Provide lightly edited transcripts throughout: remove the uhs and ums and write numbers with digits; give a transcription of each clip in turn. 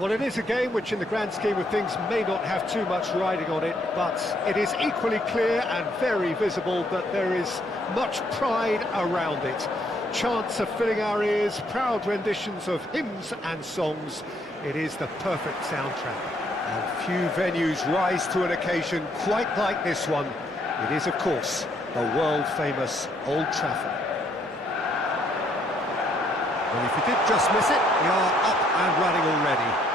Well, it is a game which in the grand scheme of things may not have too much riding on it, but it is equally clear and very visible that there is much pride around it. Chants are filling our ears, proud renditions of hymns and songs. It is the perfect soundtrack. And few venues rise to an occasion quite like this one. It is, of course, the world-famous Old Trafford. Well, if you did just miss it, we are up and running already.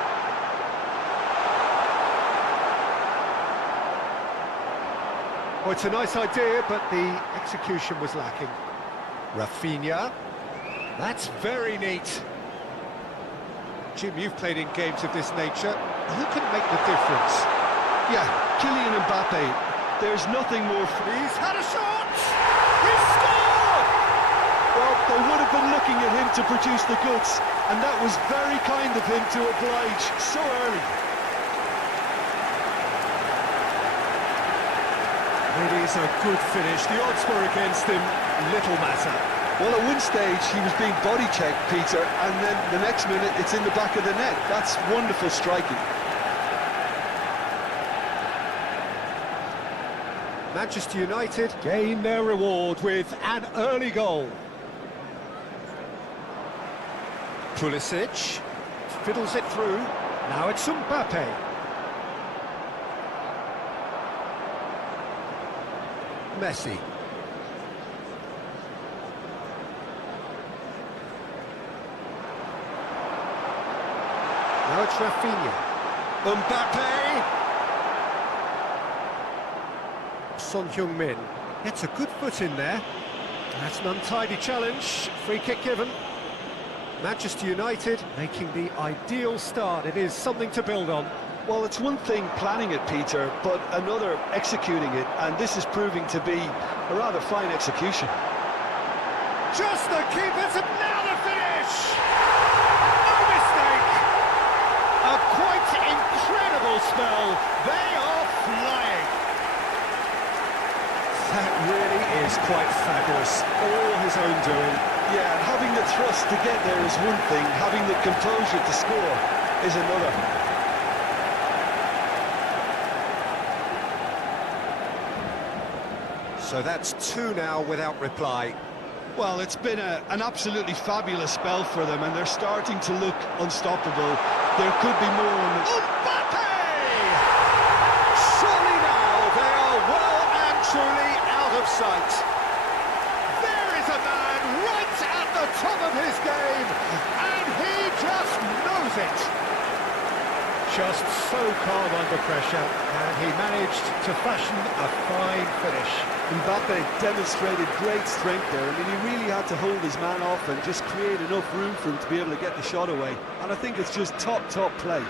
Well, it's a nice idea, but the execution was lacking. Rafinha. That's very neat. Jim, you've played in games of this nature. Who can make the difference? Yeah, Kylian Mbappe. There's nothing more... He's had a shot! He's scored! Well, they would have been looking at him to produce the goods, and that was very kind of him to oblige so early. It is a good finish. The odds were against him. Little matter. Well, at one stage, he was being body-checked, Peter, and then the next minute, it's in the back of the net. That's wonderful striking. Manchester United gain their reward with an early goal. Pulisic fiddles it through. Now it's Mbappe. Messi. Now it's Rafinha. Mbappe! Son Heung-min gets a good foot in there. That's an untidy challenge. Free kick given. Manchester United making the ideal start. It is something to build on. Well, it's one thing planning it, Peter, but another executing it, and this is proving to be a rather fine execution. Just the keepers, and now the finish! No mistake! A quite incredible spell. They are flying. That really is quite fabulous. All his own doing. Yeah, and having the thrust to get there is one thing, having the composure to score is another. So that's two now without reply. Well, it's been an absolutely fabulous spell for them, and they're starting to look unstoppable. There could be more on the... Mbappe! Surely now they are well and truly out of sight. There is a man right at the top of his game, and he just knows it. Just so calm under pressure, and he managed to fashion a fine finish. Mbappe demonstrated great strength there. I mean, he really had to hold his man off and just create enough room for him to be able to get the shot away. And I think it's just top play.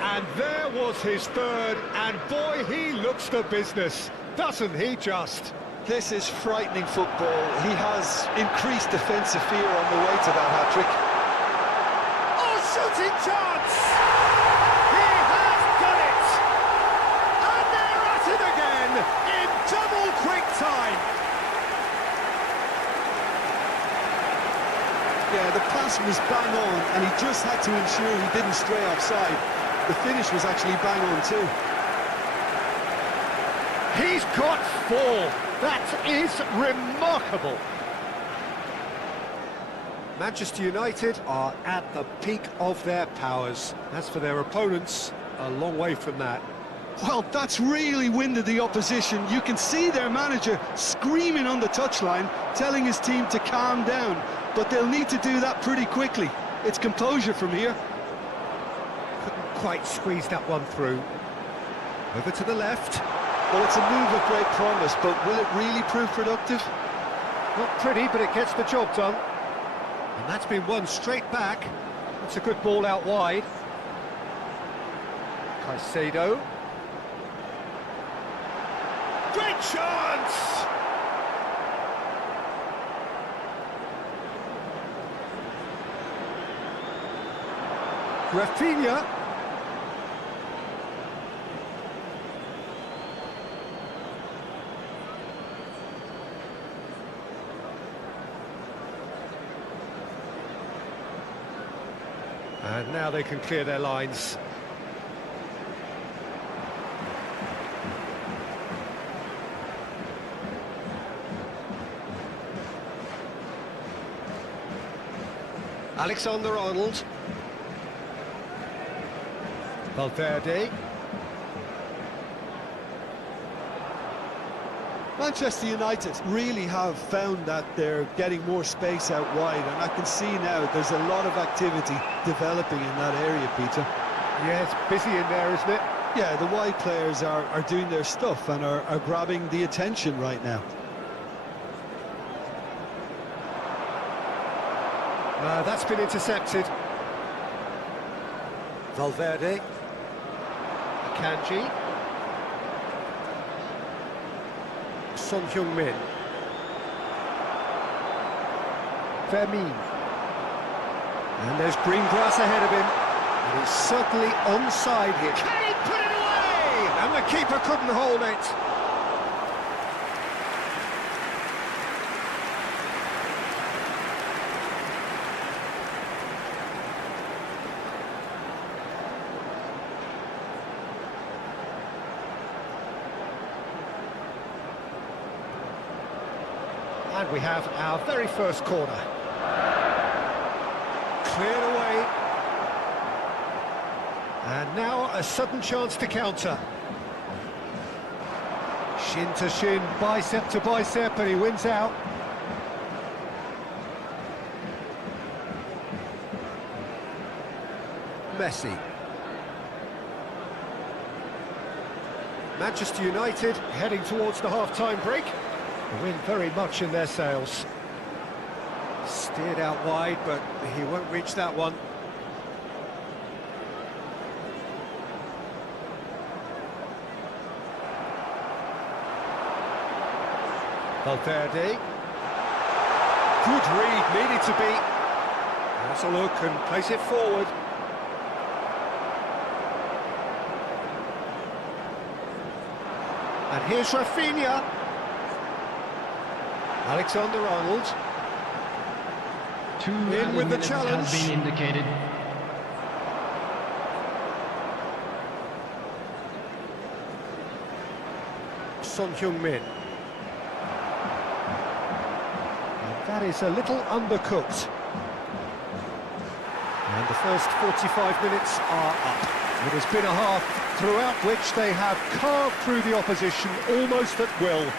And there was his third, and boy, he looks the business, doesn't he just? This is frightening football. He has increased defensive fear on the way to that hat-trick. Oh, shooting chance! He has done it! And they're at it again in double quick time. Yeah, the pass was bang on, and he just had to ensure he didn't stray offside. The finish was actually bang on too. He's got four. That is remarkable. Manchester United are at the peak of their powers. As for their opponents, a long way from that. Well, that's really winded the opposition. You can see their manager screaming on the touchline, telling his team to calm down. But they'll need to do that pretty quickly. It's composure from here. Couldn't quite squeeze that one through. Over to the left. Well, it's a move of great promise, but will it really prove productive? Not pretty, but it gets the job done. And that's been won straight back. That's a good ball out wide. Caicedo. Great chance! Rafinha. And now they can clear their lines. Alexander-Arnold. Valverde. Manchester United really have found that they're getting more space out wide, and I can see now there's a lot of activity developing in that area, Peter. Yeah, it's busy in there, isn't it? Yeah, the wide players are doing their stuff and are grabbing the attention right now. That's been intercepted. Valverde. Akanji. Son Heung-min. Fermin. And there's green grass ahead of him. And it's certainly onside here. Can he put it away? And the keeper couldn't hold it. And we have our very first corner. Cleared away. And now a sudden chance to counter. Shin to shin, bicep to bicep, and he wins out. Messi. Manchester United heading towards the half-time break. The wind very much in their sails. Steered out wide, but he won't reach that one. Valverde. Good read, needed to be. Has a look and plays it forward. And here's Rafinha. Alexander-Arnold. In with the challenge. Has been indicated. Son Heung-min. That is a little undercooked. And the first 45 minutes are up. It has been a half throughout which they have carved through the opposition almost at will,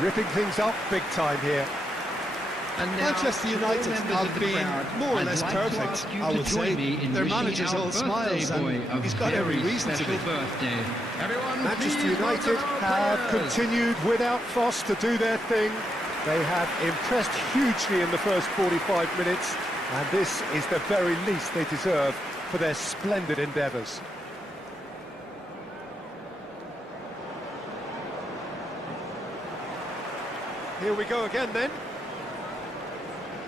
ripping things up big time here. And now, Manchester United have been more or less perfect, I would say. Their manager's all smiles, and he's got every reason to be. Manchester United have continued without fuss to do their thing. They have impressed hugely in the first 45 minutes, and this is the very least they deserve for their splendid endeavours. Here we go again then.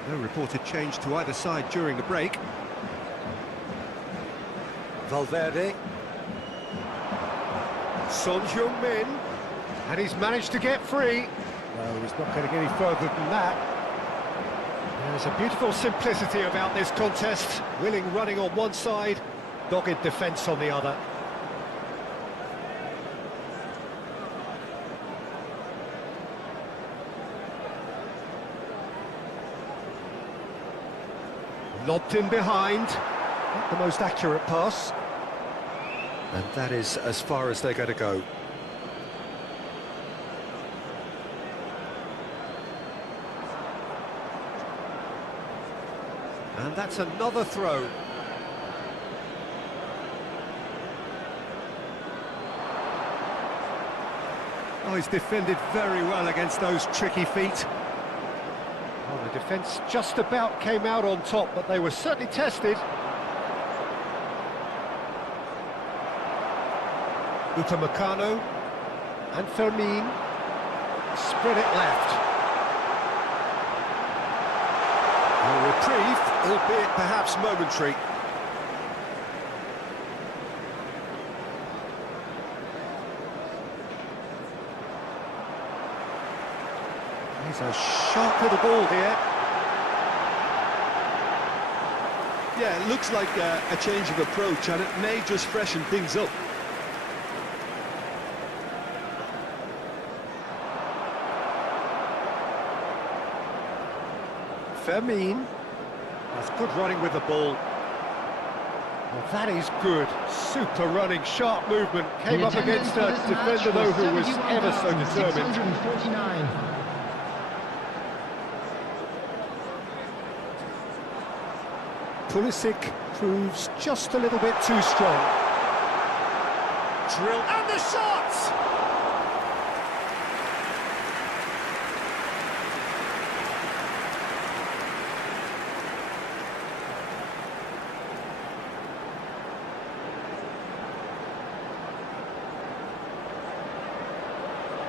No reported change to either side during the break. Valverde. Son Heung-min. And he's managed to get free. No, he's not getting any further than that. There's a beautiful simplicity about this contest. Willing running on one side, dogged defence on the other. Lobbed in behind, not the most accurate pass. And that is as far as they're going to go. And that's another throw. Oh, he's defended very well against those tricky feet. Well, the defence just about came out on top, but they were certainly tested. Upamecano and Fermin spread it left. A reprieve, albeit perhaps momentary. He's a sharp little ball here. Yeah, it looks like a change of approach, and it may just freshen things up. Fermin. That's good running with the ball. Well, that is good. Super running, sharp movement. Came up against a defender, though, who was ever so determined. 649. Pulisic proves just a little bit too strong. Drill and the shot!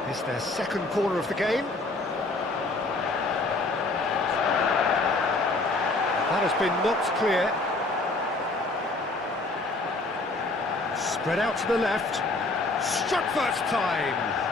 It's their second corner of the game. That has been knocked clear. Spread out to the left. Struck first time.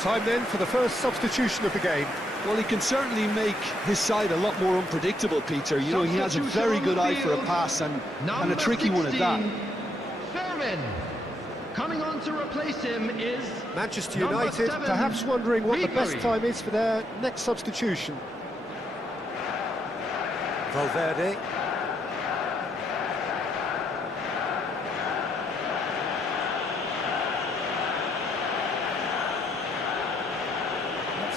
Time then for the first substitution of the game. Well, he can certainly make his side a lot more unpredictable, Peter. You know, he has a very good eye for a pass and a tricky one at that. Fermin. Coming on to replace him is Manchester United, perhaps wondering what the best time is for their next substitution. Valverde.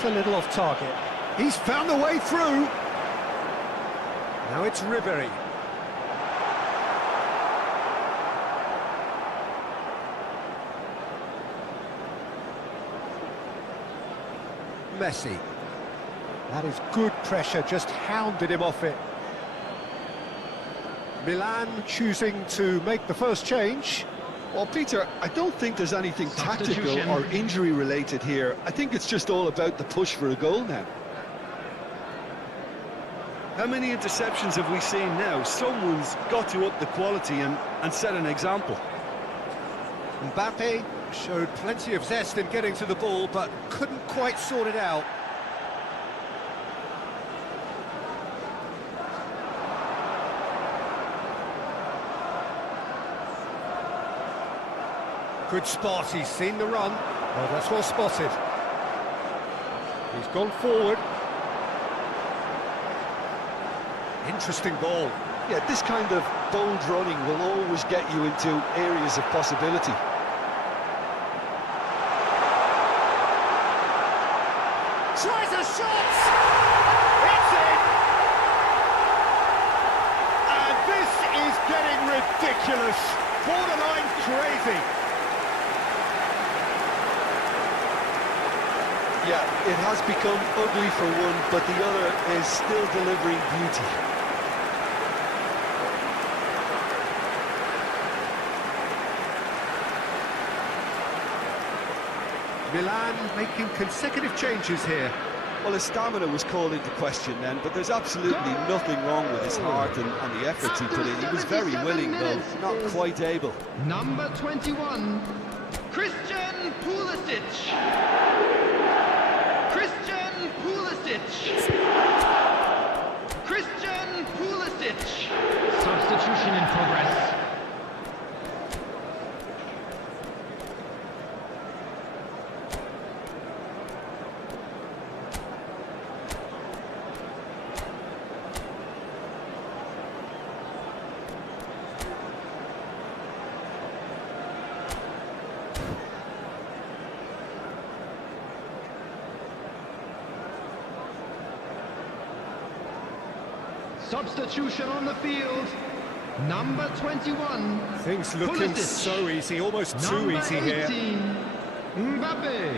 That's a little off target. He's found the way through. Now it's Ribery. Messi. That is good pressure, just hounded him off it. Milan choosing to make the first change. Well, Peter, I don't think there's anything tactical or injury-related here. I think it's just all about the push for a goal now. How many interceptions have we seen now? Someone's got to up the quality and set an example. Mbappe showed plenty of zest in getting to the ball, but couldn't quite sort it out. Good spot, he's seen the run. Oh, that's well spotted. He's gone forward. Interesting ball. Yeah, this kind of bold running will always get you into areas of possibility. Tries a shot! It's in! And this is getting ridiculous. Borderline crazy. Yeah, it has become ugly for one, but the other is still delivering beauty. Milan making consecutive changes here. Well, his stamina was called into question then, but there's absolutely nothing wrong with his heart and the efforts he put in. He was very willing, though not quite able. Number 21, Christian Pulisic. Christian Pulisic. Substitution in progress. Substitution on the field. Number 21. Things looking Pulisic. so easy, almost too Number easy 18, here. Mbappe.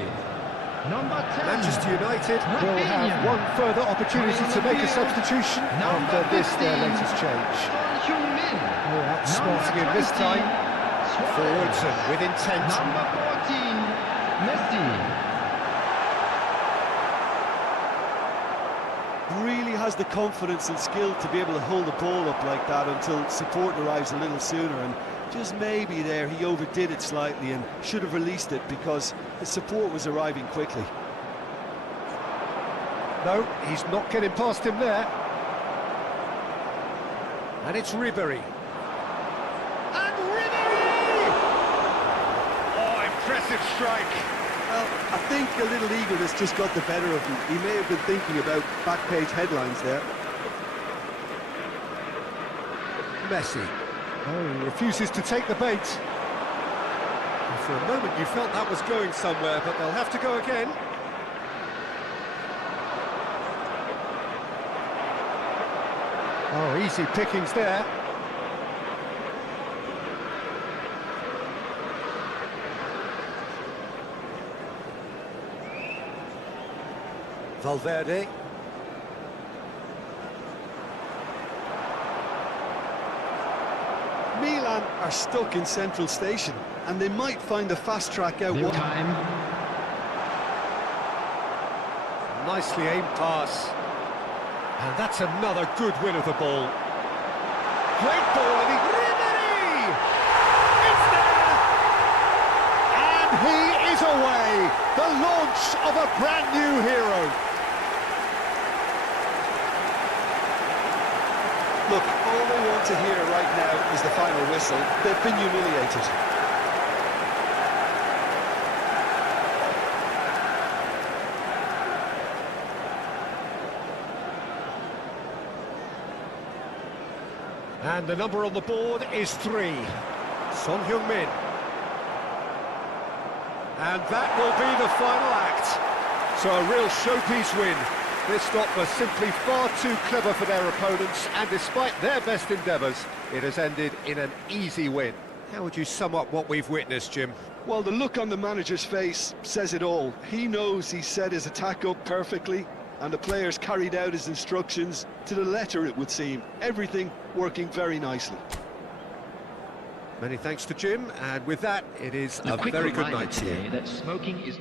Number 10. Manchester United will Rafinha. have one further opportunity to make a substitution Number after this, their 15. latest change. Son Heung-min. Oh, that's Number smarting in this 20, time. Suarez. Forwards and with intent. Number 14, Messi. Really has the confidence and skill to be able to hold the ball up like that until support arrives a little sooner, and just maybe there he overdid it slightly and should have released it because the support was arriving quickly. No, he's not getting past him there. And it's Ribery. And Ribery! Oh, impressive strike. Well, I think a little eagerness just got the better of him. He may have been thinking about back-page headlines there. Messi. Oh, he refuses to take the bait. And for a moment you felt that was going somewhere, but they'll have to go again. Oh, easy pickings there. Valverde. Milan are stuck in Central Station, and they might find a fast track out. New time. Nicely aimed pass. And that's another good win of the ball. Great ball, and Ribery! It's there! And he is away! The launch of a brand new hero. Look, all they want to hear right now is the final whistle. They've been humiliated. And the number on the board is 3. Son Heung-min. And that will be the final act. So a real showpiece win. This stop was simply far too clever for their opponents, and despite their best endeavours, it has ended in an easy win. How would you sum up what we've witnessed, Jim? Well, the look on the manager's face says it all. He knows he set his attack up perfectly, and the players carried out his instructions to the letter, it would seem. Everything working very nicely. Many thanks to Jim, and with that, it is a very good night to you. That smoking is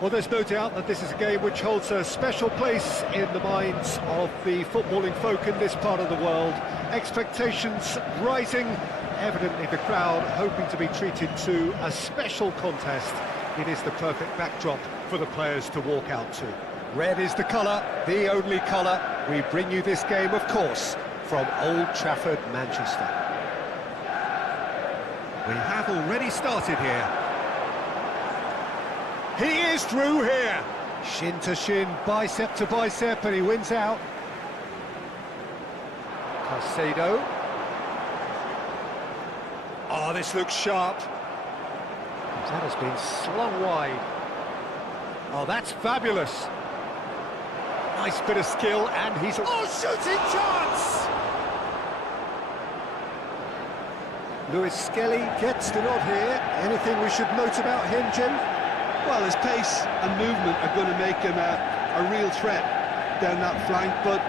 Well, there's no doubt that this is a game which holds a special place in the minds of the footballing folk in this part of the world. Expectations rising, evidently the crowd hoping to be treated to a special contest. It is the perfect backdrop for the players to walk out to. Red is the colour, the only colour. We bring you this game, of course, from Old Trafford, Manchester. We have already started here. He is through here. Shin to shin, bicep to bicep, and he wins out. Caicedo. Oh, this looks sharp. That has been slung wide. Oh, that's fabulous. Nice bit of skill, and he's... Oh, shooting chance! Lewis Skelly gets the nod here. Anything we should note about him, Jim? Well, his pace and movement are going to make him a real threat down that flank, but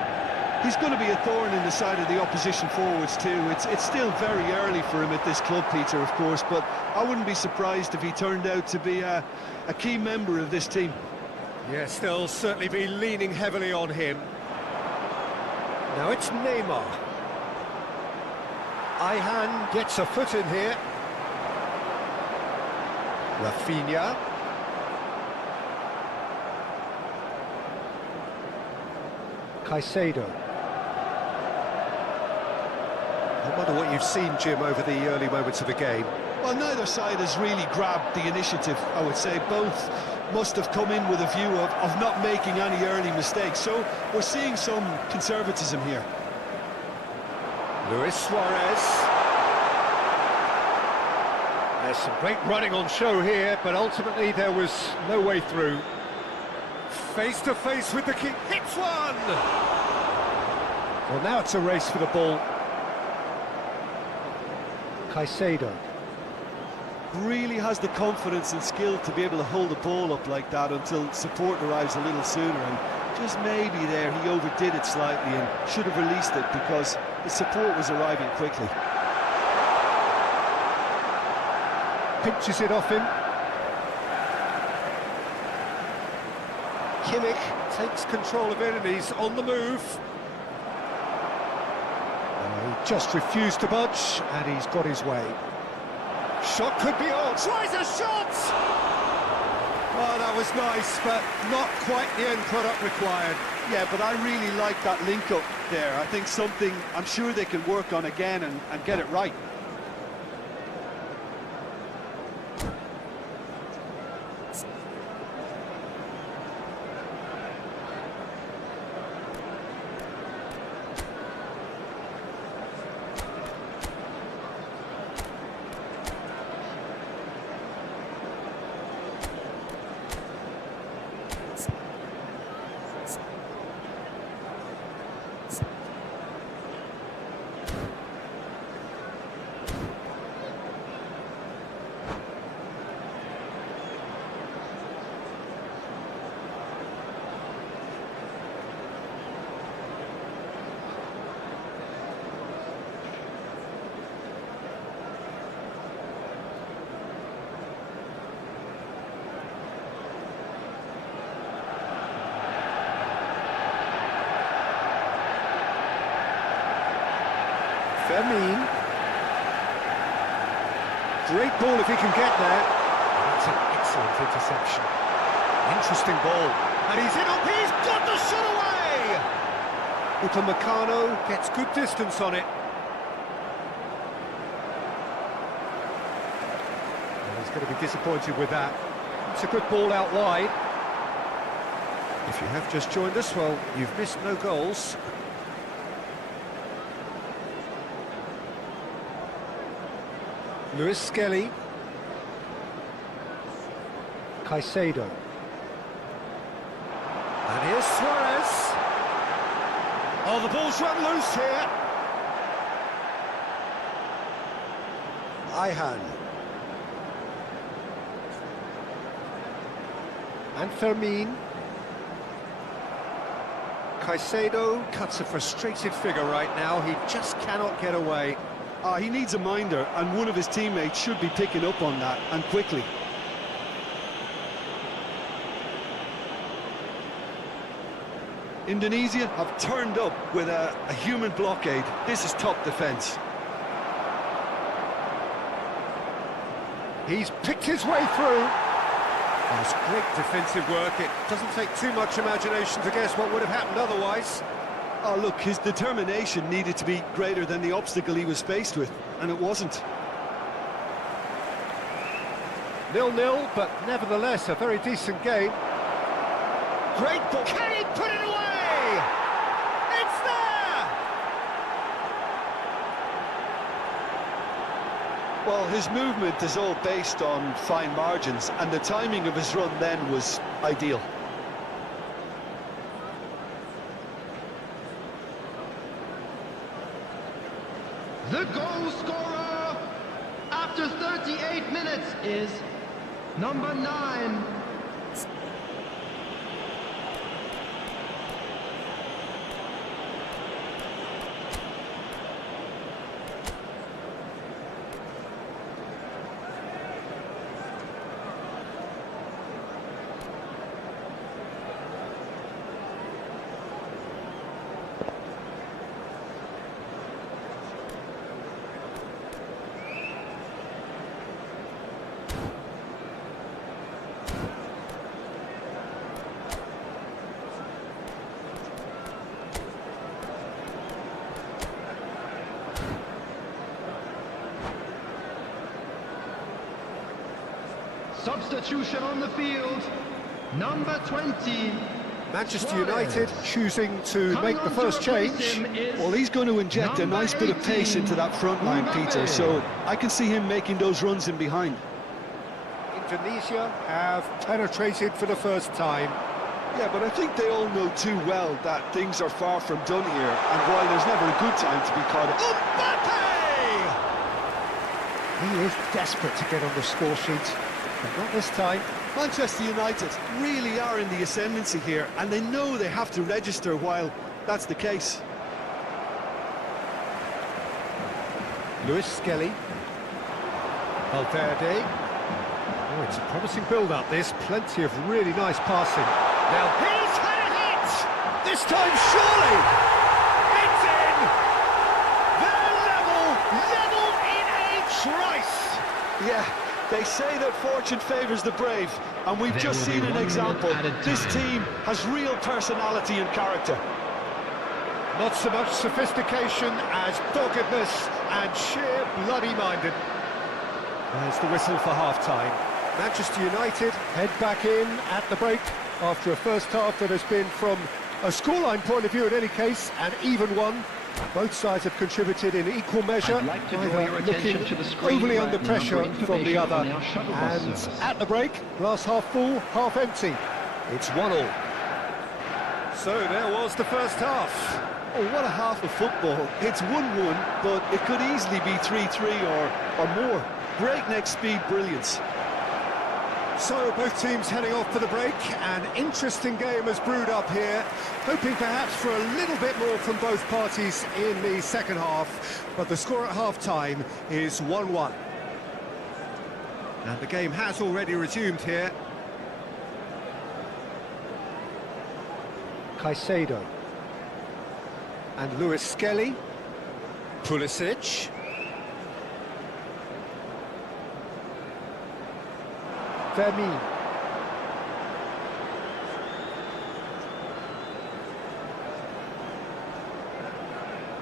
he's going to be a thorn in the side of the opposition forwards too. It's still very early for him at this club, Peter, of course, but I wouldn't be surprised if he turned out to be a key member of this team. Yes, they'll certainly be leaning heavily on him. Now it's Neymar. Ayhan gets a foot in here. Rafinha. Caicedo. I wonder what you've seen, Jim, over the early moments of the game. Well, neither side has really grabbed the initiative, I would say. Both must have come in with a view of not making any early mistakes. So we're seeing some conservatism here. Luis Suarez. There's some great running on show here, but ultimately there was no way through. Face to face with the keeper, hits one! Well, now it's a race for the ball. Caicedo. Really has the confidence and skill to be able to hold the ball up like that until support arrives a little sooner, and just maybe there he overdid it slightly and should have released it because the support was arriving quickly. Pinches it off him. Kimmich takes control of it and he's on the move. He just refused to budge and he's got his way. Shot could be on. Tries a shot! Oh, that was nice, but not quite the end product required. Yeah, but I really like that link-up there. I think something I'm sure they can work on again and get it right. Fermin. Great ball if he can get there. That's an excellent interception. Interesting ball. And he's in up, he's got the shot away! Upamecano gets good distance on it. And he's going to be disappointed with that. It's a good ball out wide. If you have just joined us, well, you've missed no goals. Lewis Skelly. Caicedo. And here's Suarez. Oh, the ball's run loose here. Ayhan. And Fermin. Caicedo cuts a frustrated figure right now. He just cannot get away. He needs a minder, and one of his teammates should be picking up on that, and quickly. Indonesia have turned up with a human blockade. This is top defence. He's picked his way through. That's great defensive work. It doesn't take too much imagination to guess what would have happened otherwise. Oh, look, his determination needed to be greater than the obstacle he was faced with, and it wasn't. 0-0, but nevertheless a very decent game. Great ball. Can he put it away? It's there! Well, his movement is all based on fine margins, and the timing of his run then was ideal. The goal scorer after 38 minutes is number 9. Substitution on the field, number 20. Manchester United choosing to make the first change. Well, he's going to inject a nice bit of pace into that front line, Peter, so I can see him making those runs in behind. Indonesia have penetrated for the first time. Yeah, but I think they all know too well that things are far from done here, and while there's never a good time to be caught up... Mbappe! He is desperate to get on the score sheet, but not this time. Manchester United really are in the ascendancy here, and they know they have to register while that's the case. Luis Skelly. Valverde. Oh, it's a promising build-up, this. Plenty of really nice passing. Now, he's had a hit! This time, surely! It's in! They're level in a trice! Yeah, they say that fortune favours the brave, and we've just seen an example. This team has real personality and character. Not so much sophistication as doggedness and sheer bloody-minded. There's the whistle for half-time. Manchester United head back in at the break after a first half that has been, from a scoreline point of view in any case, an even one. Both sides have contributed in equal measure, either looking overly under pressure from the other. And at the break, glass half full, half empty. It's 1-1. So there was the first half. Oh, what a half of football. It's 1-1, but it could easily be 3-3 or more. Breakneck speed brilliance. So both teams heading off for the break. An interesting game has brewed up here, hoping perhaps for a little bit more from both parties in the second half, but the score at half-time is 1-1. And the game has already resumed here. Caicedo. And Luis Skelly. Pulisic. Vermeer.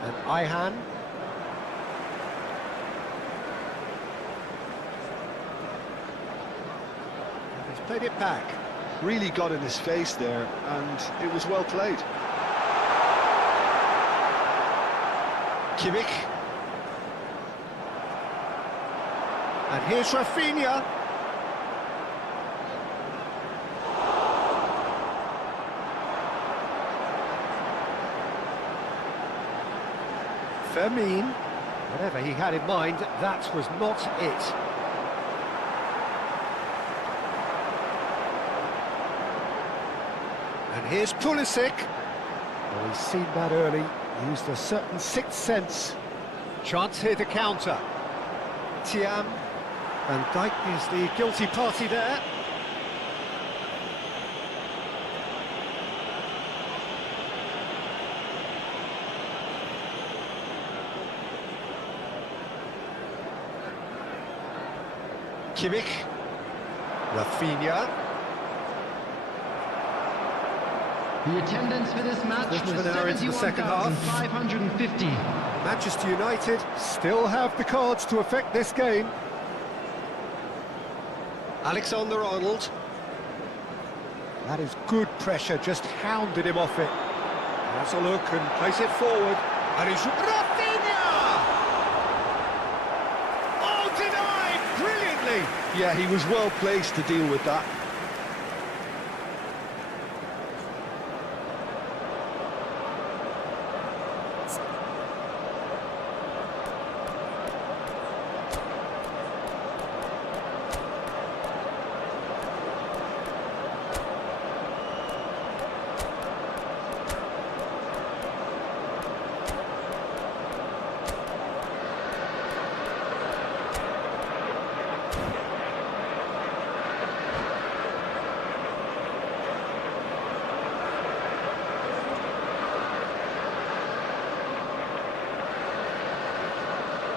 And Ihan. He's played it back. Really got in his face there, and it was well played. Kimmich. And here's Rafinha. Vermeer, whatever he had in mind, that was not it. And here's Pulisic. Well, he's seen that early, used a certain sixth sense. Chance here to counter. Thiam. Van Dijk is the guilty party there. Kimmich. Rafinha. The attendance for this match was Quarter of an hour into the second half. 71,550. Manchester United still have the cards to affect this game. Alexander-Arnold. That is good pressure, just hounded him off it. Has a look and plays it forward. And he's... Rafinha! Oh, denied! Brilliantly! Yeah, he was well placed to deal with that.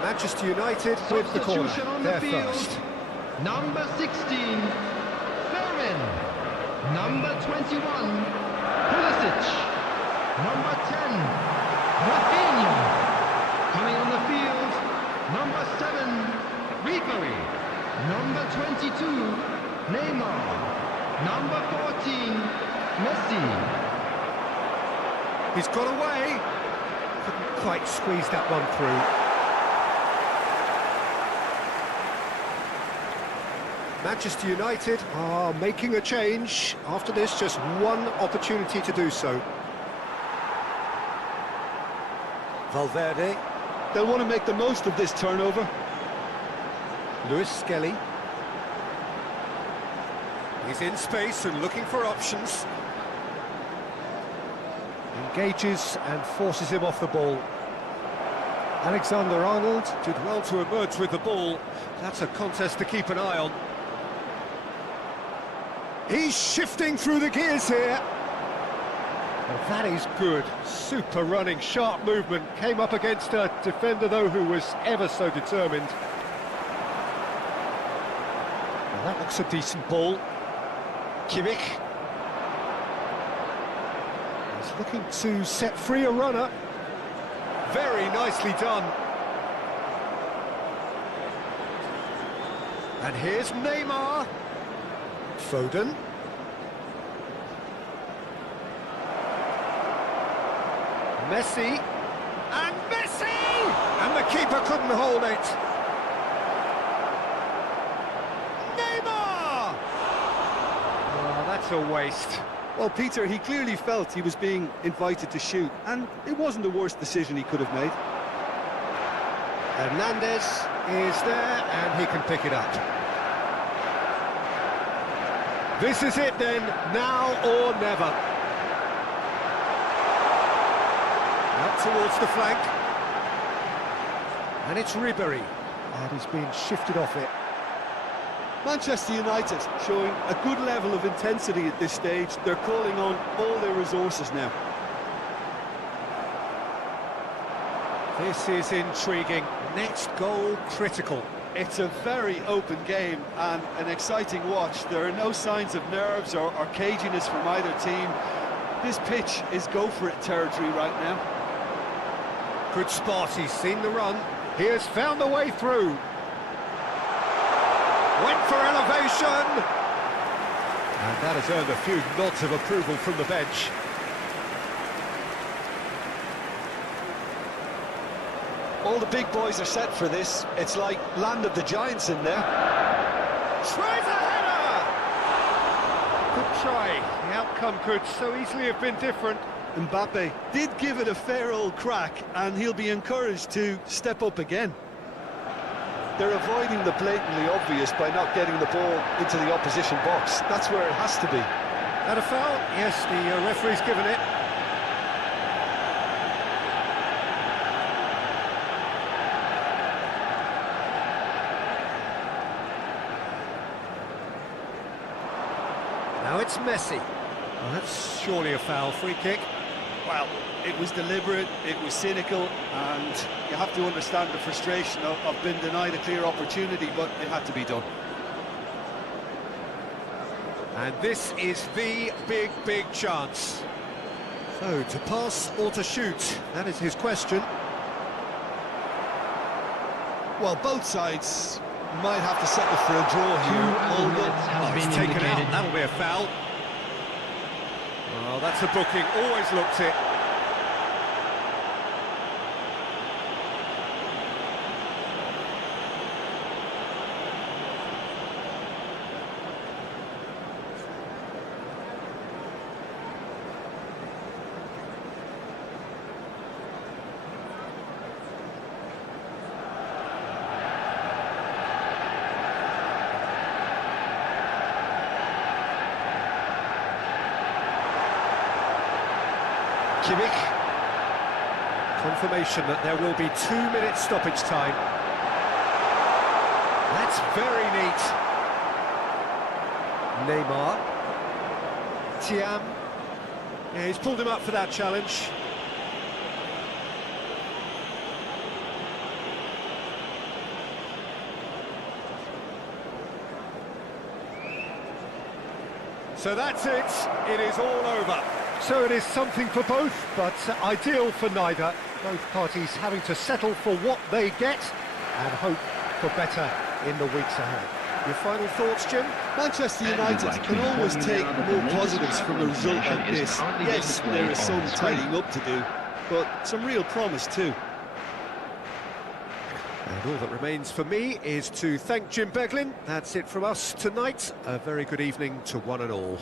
Manchester United with the corner. Substitution on the They're field. first. Number 16, Thurman. Number 21, Pulisic. Number 10, Rafinha. Coming on the field, number 7, Ribery. Number 22, Neymar. Number 14, Messi. He's got away. Couldn't quite squeeze that one through. Manchester United are making a change. After this, just one opportunity to do so. Valverde. They'll want to make the most of this turnover. Lewis Skelly. He's in space and looking for options. Engages and forces him off the ball. Alexander-Arnold did well to emerge with the ball. That's a contest to keep an eye on. He's shifting through the gears here. Well, that is good. Super running, sharp movement. Came up against a defender, though, who was ever so determined. Well, that looks a decent ball. Kimmich. He's looking to set free a runner. Very nicely done. And here's Neymar. Foden. Messi. And Messi! And the keeper couldn't hold it. Neymar! Oh, that's a waste. Well, Peter, he clearly felt he was being invited to shoot, and it wasn't the worst decision he could have made. Hernandez is there, and he can pick it up. This is it then, now or never. Out towards the flank. And it's Ribery. And he's being shifted off it. Manchester United showing a good level of intensity at this stage. They're calling on all their resources now. This is intriguing. Next goal critical. It's a very open game and an exciting watch. There are no signs of nerves or caginess from either team. This pitch is go-for-it territory right now. Good spot, he's seen the run. He has found a way through. Went for elevation. And that has earned a few nods of approval from the bench. All the big boys are set for this. It's like land of the giants in there. Tries a header! Good try. The outcome could so easily have been different. Mbappe did give it a fair old crack, and he'll be encouraged to step up again. They're avoiding the blatantly obvious by not getting the ball into the opposition box. That's where it has to be. And a foul? Yes, the referee's given it. Now it's Messi. Well, that's surely a foul. Free kick. Well, it was deliberate, it was cynical, and you have to understand the frustration of being denied a clear opportunity, but it had to be done. And this is the big chance. So, to pass or to shoot? That is his question. Well, both sides might have to settle for a draw here. Minutes has been It's taken indicated. out, that'll be a foul. Oh, that's a booking, always looked it. Kimmich. Confirmation that there will be 2 minutes stoppage time. That's very neat. Neymar. Thiam. Yeah, he's pulled him up for that challenge. So that's it. It is all over. So it is something for both, but ideal for neither. Both parties having to settle for what they get and hope for better in the weeks ahead. Your final thoughts, Jim? Manchester United can always take more positives from a result like this. Yes, there is some tidying up to do, but some real promise too. And all that remains for me is to thank Jim Beglin. That's it from us tonight. A very good evening to one and all.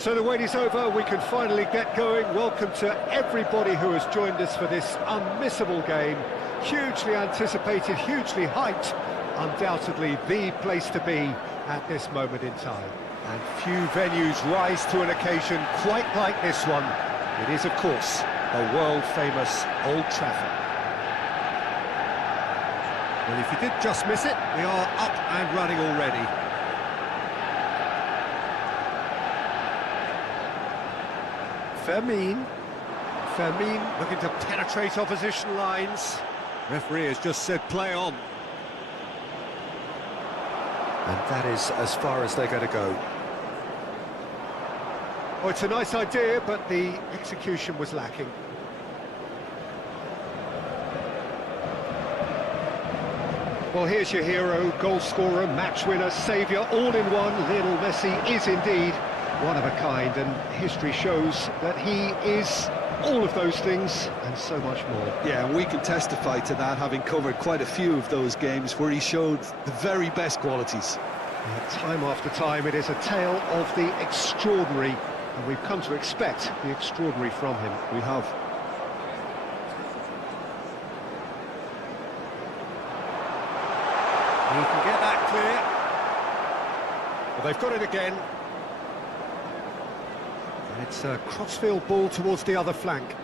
So the wait is over, we can finally get going. Welcome to everybody who has joined us for this unmissable game. Hugely anticipated, hugely hyped, undoubtedly the place to be at this moment in time. And few venues rise to an occasion quite like this one. It is, of course, the world-famous Old Trafford. Well, if you did just miss it, we are up and running already. Fermin looking to penetrate opposition lines. Referee has just said play on. And that is as far as they're going to go. Oh, it's a nice idea, but the execution was lacking. Well, here's your hero, goal scorer, match winner, saviour, all in one. Lionel Messi is indeed one of a kind, and history shows that he is all of those things and so much more. Yeah, and we can testify to that, having covered quite a few of those games where he showed the very best qualities. Time after time, it is a tale of the extraordinary, and we've come to expect the extraordinary from him. We have. He can get that clear. Well, they've got it again. And it's a crossfield ball towards the other flank.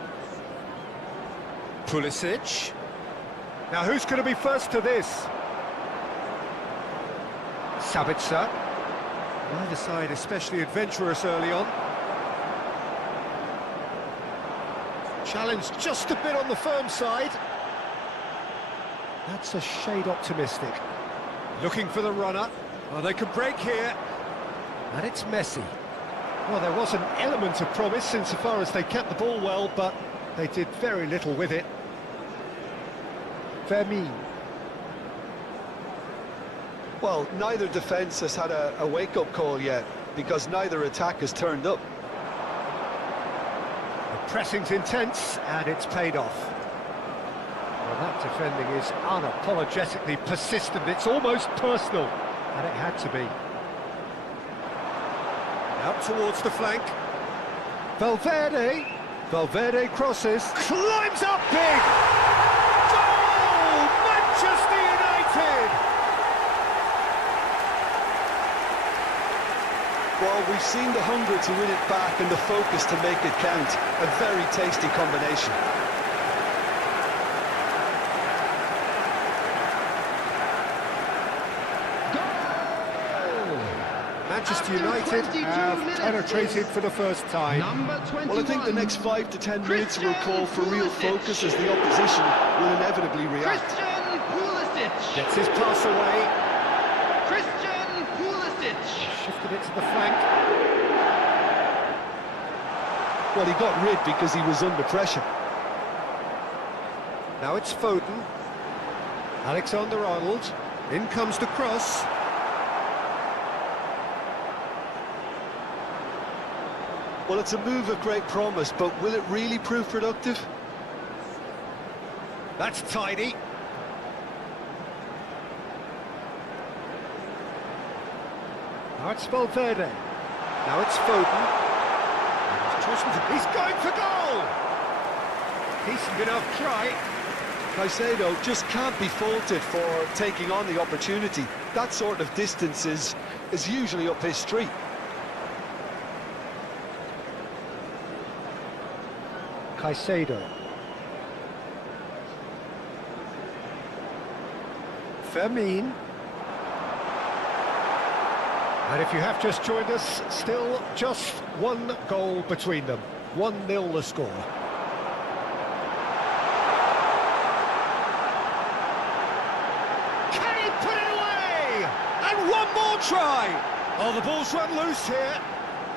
Pulisic. Now, who's going to be first to this? Sabitzer. Neither side especially adventurous early on. Challenge just a bit on the firm side. That's a shade optimistic. Looking for the runner. Oh, they could break here. And it's Messi. Well, there was an element of promise insofar as they kept the ball well, but they did very little with it. Fermin. Well, neither defence has had a wake-up call yet, because neither attack has turned up. The pressing's intense, and it's paid off. Well, that defending is unapologetically persistent. It's almost personal, and it had to be. Out towards the flank. Valverde crosses. Climbs up big! Goal! Manchester United! Well, we've seen the hunger to win it back and the focus to make it count. A very tasty combination. Manchester United have penetrated for the first time. Well, I think the next 5 to 10 minutes will call for real focus as the opposition will inevitably react. Gets his pass away. Shifted it to the flank. Well, he got rid because he was under pressure. Now it's Foden. Alexander-Arnold. In comes the cross. Well, it's a move of great promise, but will it really prove productive? That's tidy. Now it's Valverde. Now it's Foden. He's going for goal! Decent enough try. Caicedo just can't be faulted for taking on the opportunity. That sort of distance is usually up his street. Caicedo. Fermin. And if you have just joined us, still just one goal between them. 1-0 the score. Can he put it away? And one more try! Oh, the ball's run loose here.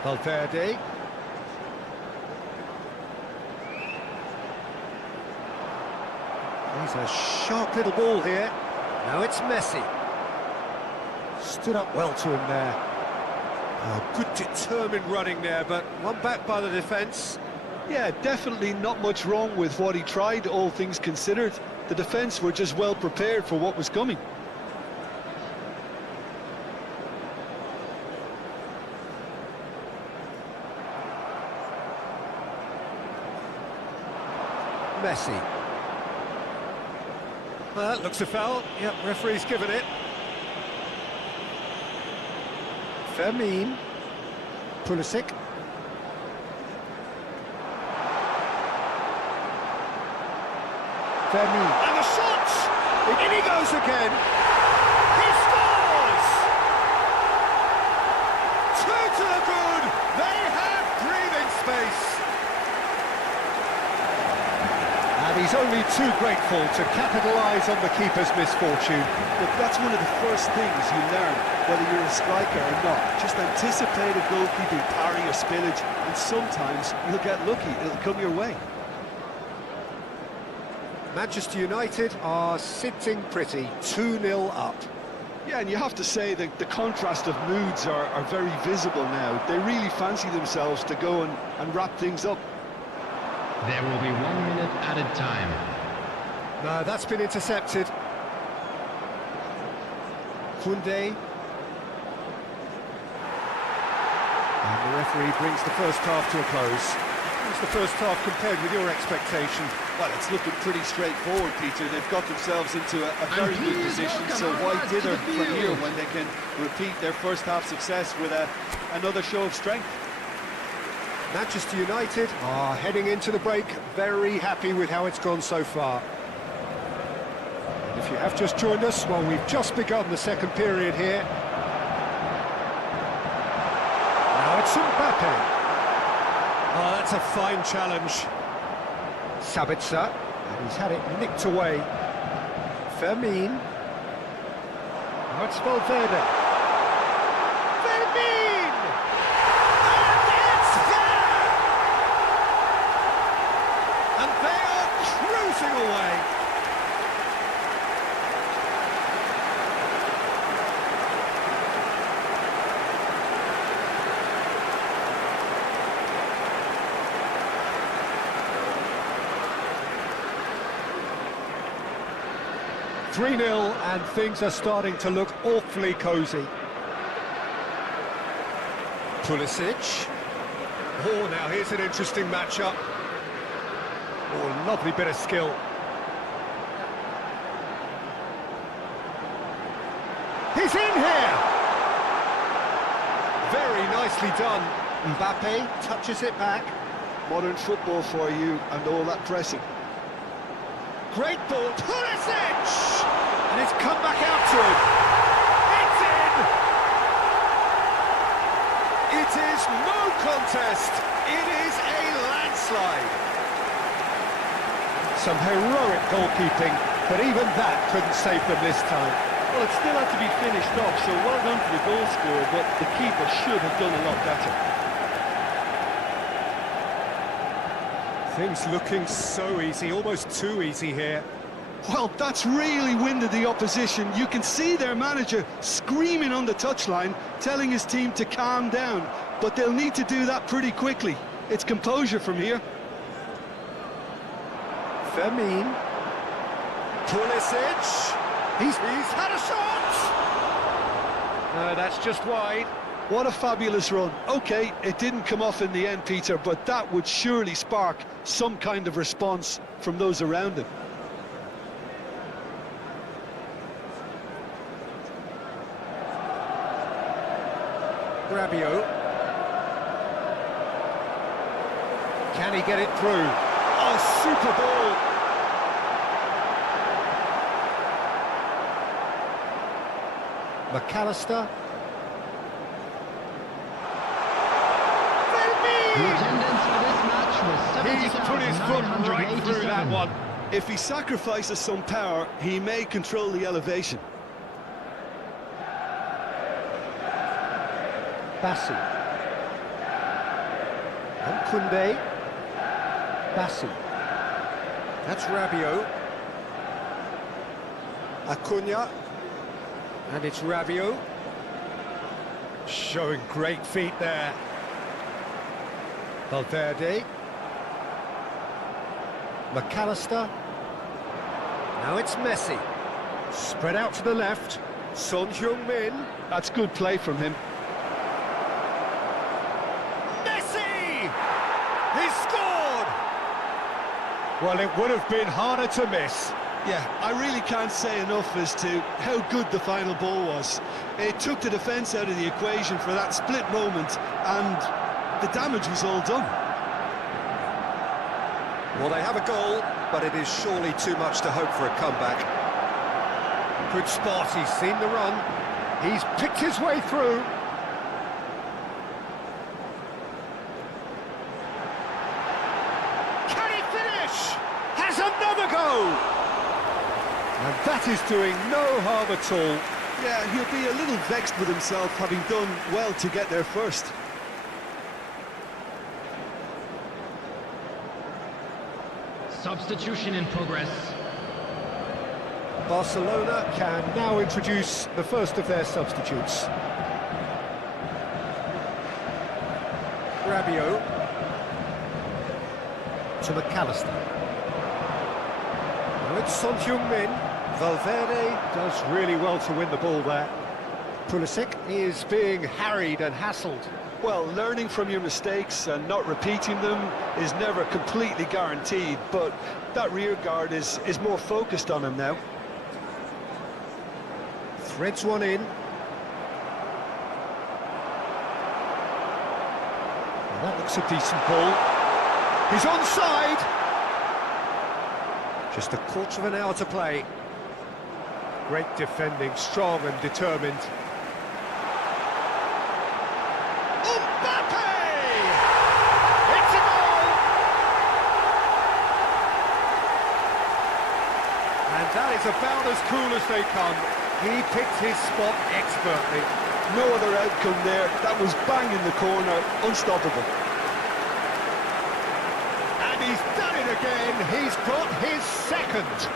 Valverde. He's a sharp little ball here. Now it's Messi. Stood up well to him there. Oh, good determined running there, but one back by the defence. Yeah, definitely not much wrong with what he tried, all things considered. The defence were just well prepared for what was coming. Messi. Well, that looks a foul. Yep, referee's given it. Fermin. Pulisic. Fermin. And the shot! In he goes again. He scores! Two to the good. They have breathing space. And he's only too grateful to capitalise on the keeper's misfortune. Look, that's one of the first things you learn, whether you're a striker or not. Just anticipate a goalkeeping parry or spillage, and sometimes you'll get lucky, it'll come your way. Manchester United are sitting pretty, 2-0 up. Yeah, and you have to say that the contrast of moods are very visible now. They really fancy themselves to go and wrap things up. There will be 1 minute added time. No, that's been intercepted. Koundé. And the referee brings the first half to a close. How's the first half compared with your expectation? Well, it's looking pretty straightforward, Peter. They've got themselves into a very good position, so why dither from here when they can repeat their first half success with another show of strength? Manchester United are heading into the break very happy with how it's gone so far. And if you have just joined us, well, we've just begun the second period here. Now it's Mbappe. Oh, that's a fine challenge. Sabitzer, and he's had it nicked away. Fermin. Now it's Valverde. Fermin! And it's there! And they are cruising away. (3-0) and things are starting to look awfully cosy. Pulisic. Oh, now here's an interesting matchup. Oh, lovely bit of skill. He's in here! Very nicely done. Mbappe touches it back. Modern football for you and all that pressing. Great ball, Pulisic! And it's come back out to him. It's in! It is no contest. It is a landslide. Some heroic goalkeeping, but even that couldn't save them this time. Well, it still had to be finished off, so well done for the goal scorer, but the keeper should have done a lot better. Things looking so easy, almost too easy here. Well, that's really winded the opposition. You can see their manager screaming on the touchline, telling his team to calm down, but they'll need to do that pretty quickly. It's composure from here. Fermin. Pulisic. He's had a shot! No, that's just wide. What a fabulous run. OK, it didn't come off in the end, Peter, but that would surely spark some kind of response from those around him. Rabiot. Can he get it through? Oh, super ball! McAllister. The attendance for this match was He's put his foot right through that one. If he sacrifices some power, he may control the elevation. Bassi. And Koundé. Bassi. That's Rabiot. Acuna. And it's Rabiot. Showing great feet there. Valverde. McAllister. Now it's Messi. Spread out to the left. Son Heung-min. That's good play from him. Messi! He scored! Well, it would have been harder to miss. Yeah, I really can't say enough as to how good the final ball was. It took the defence out of the equation for that split moment, and the damage was all done. Well, they have a goal, but it is surely too much to hope for a comeback. Good spot, he's seen the run. He's picked his way through. Can he finish? Has another go! And that is doing no harm at all. Yeah, he'll be a little vexed with himself, having done well to get there first. Substitution in progress. Barcelona can now introduce the first of their substitutes. Rabiot to McAllister. Now it's Son Heung-min. Valverde does really well to win the ball there. Pulisic is being harried and hassled. Well, learning from your mistakes and not repeating them is never completely guaranteed, but that rear guard is more focused on him now. Threads one in. Well, that looks a decent ball. He's onside! Just a quarter of an hour to play. Great defending, strong and determined. Mbappe! It's a goal! And that is about as cool as they come. He picked his spot expertly. No other outcome there. That was bang in the corner, unstoppable. And he's done it again. He's got his second.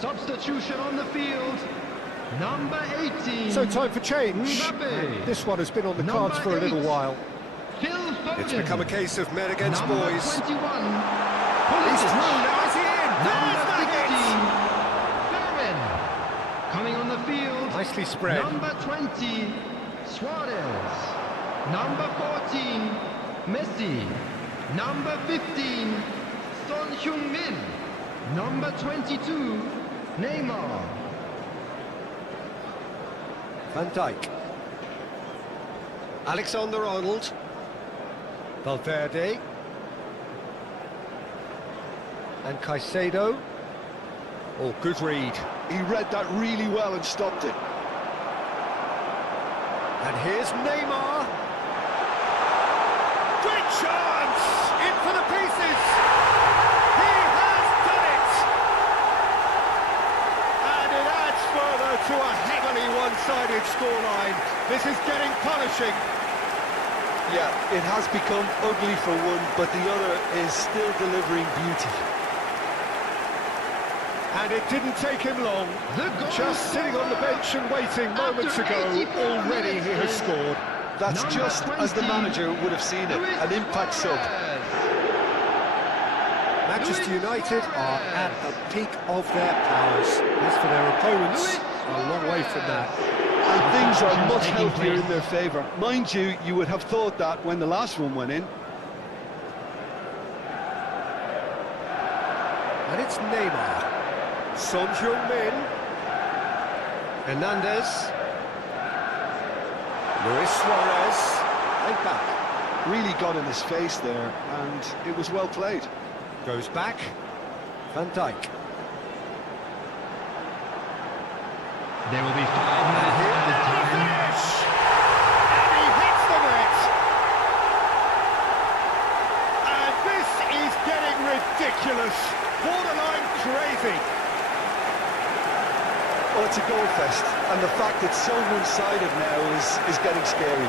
Substitution on the field. Number 18. So time for change. Mbappe. This one has been on the cards for a little 8. while. Phil Foden. It's become a case of men against Number boys. 21. He's through, now is he in? Number There's the 16. hit! Fermin. Coming on the field. Nicely spread. Number 20. Suarez. Number 14. Messi. Number 15. Son Heung-min. Number 22. Neymar. Van Dijk. Alexander-Arnold. Valverde. And Caicedo. Oh, good read. He read that really well and stopped it. And here's Neymar. Great chance! In for the pieces! He has done it! And it adds further to a heavily one-sided scoreline. This is getting punishing. Yeah, it has become ugly for one, but the other is still delivering beauty. And it didn't take him long. The goal Just sitting on the bench and waiting moments After ago, 84 already he has minutes. scored. That's Number just as the 20. manager would have seen it, an impact sub. Manchester United are at the peak of their powers. As for their opponents, a long way from that. And things are much Taking healthier place. in their favour. Mind you, you would have thought that when the last one went in. And it's Neymar. Son Heung-min. Hernandez. Luis Suarez. And back. Really got in his face there, and it was well played. Goes back. Van Dijk. There will be 5 minutes added time. Finish! And he hits the net! And this is getting ridiculous. Borderline crazy. Well, it's a goal fest, and the fact it's so one-sided now is getting scary.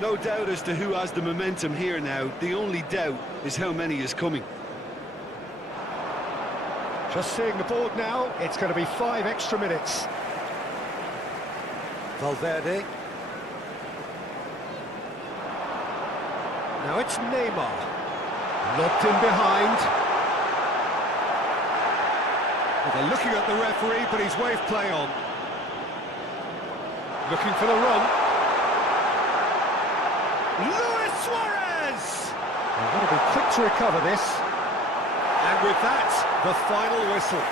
No doubt as to who has the momentum here now. The only doubt is how many is coming. Just seeing the board now, it's going to be 5 extra minutes. Valverde. Now it's Neymar. Locked in behind. Well, they're looking at the referee, but he's waved play on. Looking for the run. Luis Suarez! They're going to be quick to recover this. And with that, the final whistle.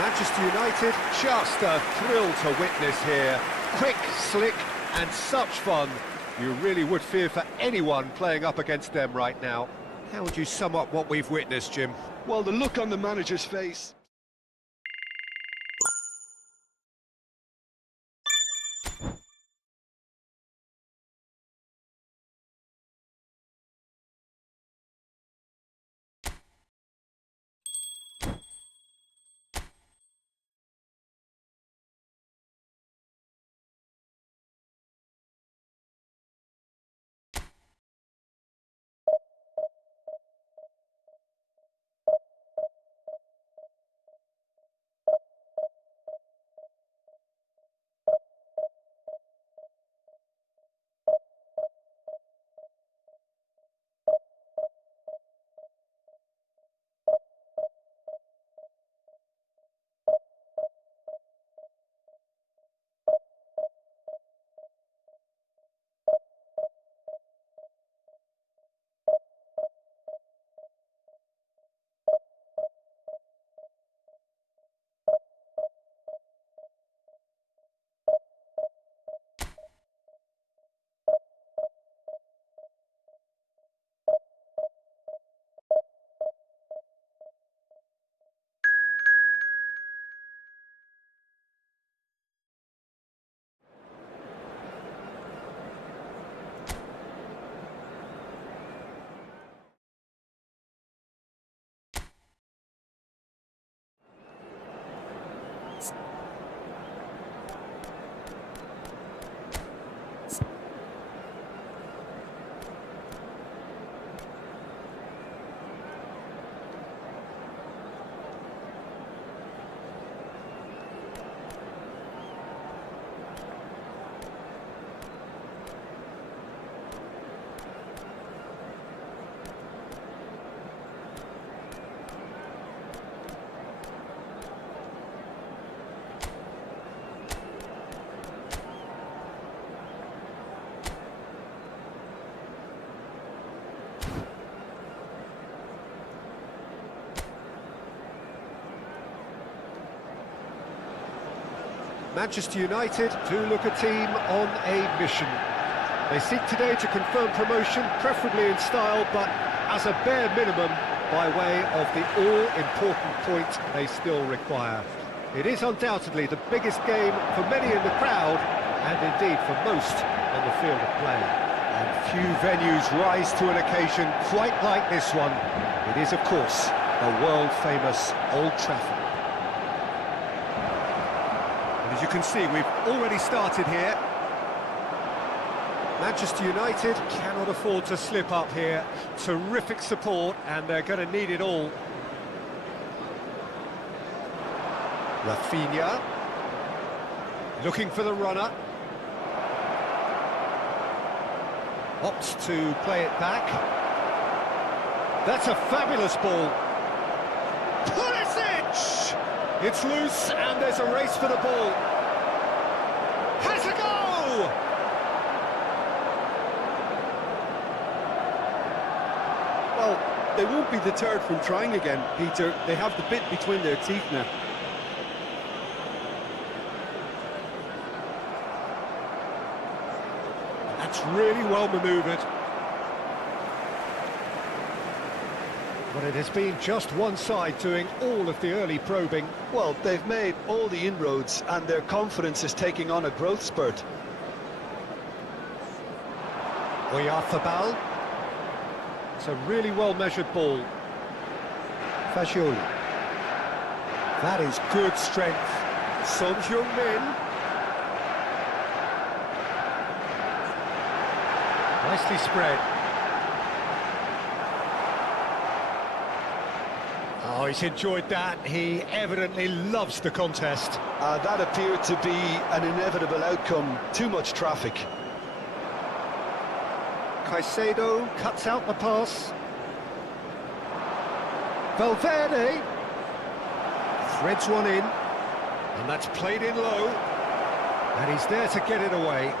Manchester United, just a thrill to witness here. Quick, slick, and such fun. You really would fear for anyone playing up against them right now. How would you sum up what we've witnessed, Jim? Well, the look on the manager's face. Manchester United do look a team on a mission. They seek today to confirm promotion, preferably in style, but as a bare minimum, by way of the all-important point they still require. It is undoubtedly the biggest game for many in the crowd, and indeed for most on the field of play. And few venues rise to an occasion quite like this one. It is, of course, the world-famous Old Trafford. As you can see, we've already started here. Manchester United cannot afford to slip up here. Terrific support, and they're going to need it all. Rafinha, looking for the runner. Opts to play it back. That's a fabulous ball. Pulisic! It's loose, and there's a race for the ball. Has a go! Well, they won't be deterred from trying again, Peter. They have the bit between their teeth now. That's really well manoeuvred. But it has been just one side doing all of the early probing. Well, they've made all the inroads and their confidence is taking on a growth spurt. eFootball. It's a really well-measured ball. Fagioli. That is good strength. Son Heung-min. Nicely spread. Oh, he's enjoyed that. He evidently loves the contest. That appeared to be an inevitable outcome. Too much traffic. Caicedo cuts out the pass. Valverde threads one in, and that's played in low, and he's there to get it away.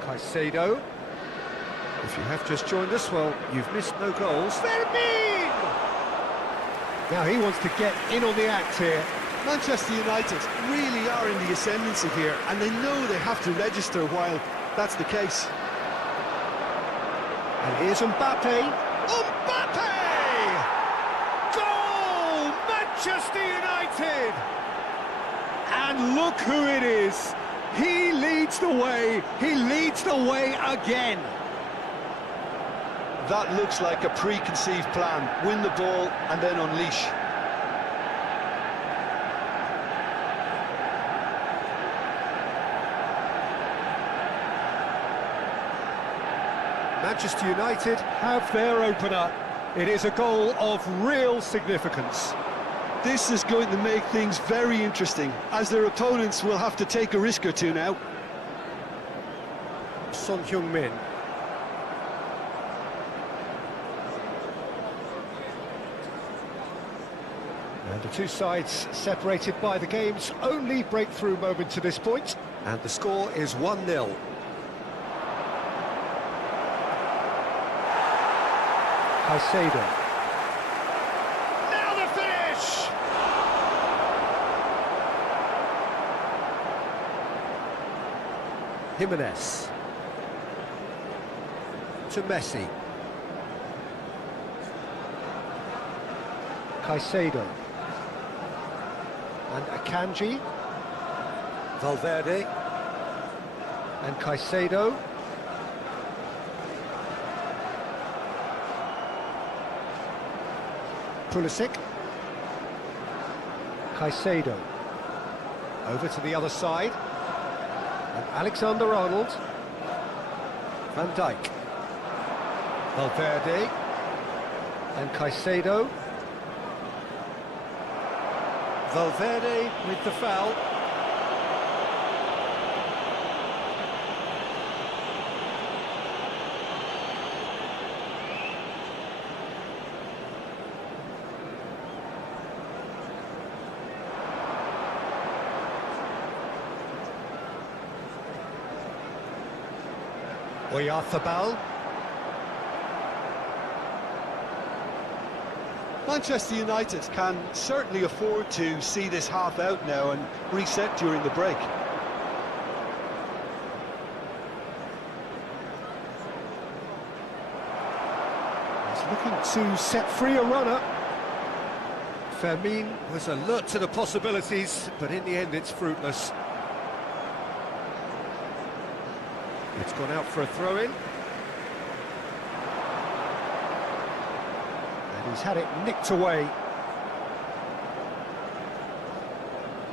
Caicedo. If you have just joined us, well, you've missed no goals. Fermin! Now he wants to get in on the act here. Manchester United really are in the ascendancy here, and they know they have to register while that's the case. And here's Mbappe. Mbappe! Goal! Manchester United! And look who it is. He leads the way. He leads the way again. That looks like a preconceived plan. Win the ball and then unleash. Manchester United have their opener. It is a goal of real significance. This is going to make things very interesting, as their opponents will have to take a risk or two now. Son Heung-min. And the two sides separated by the game's only breakthrough moment to this point. And the score is 1-0. Caicedo. Now the finish! Jimenez. To Messi. Caicedo. And Akanji. Valverde. And Caicedo. Pulisic. Caicedo. Over to the other side. And Alexander-Arnold. Van Dijk. Valverde. And Caicedo. Valverde with the foul. eFootball. Manchester United can certainly afford to see this half out now and reset during the break. He's looking to set free a runner. Fermin was alert to the possibilities, but in the end it's fruitless. It's gone out for a throw-in. And he's had it nicked away.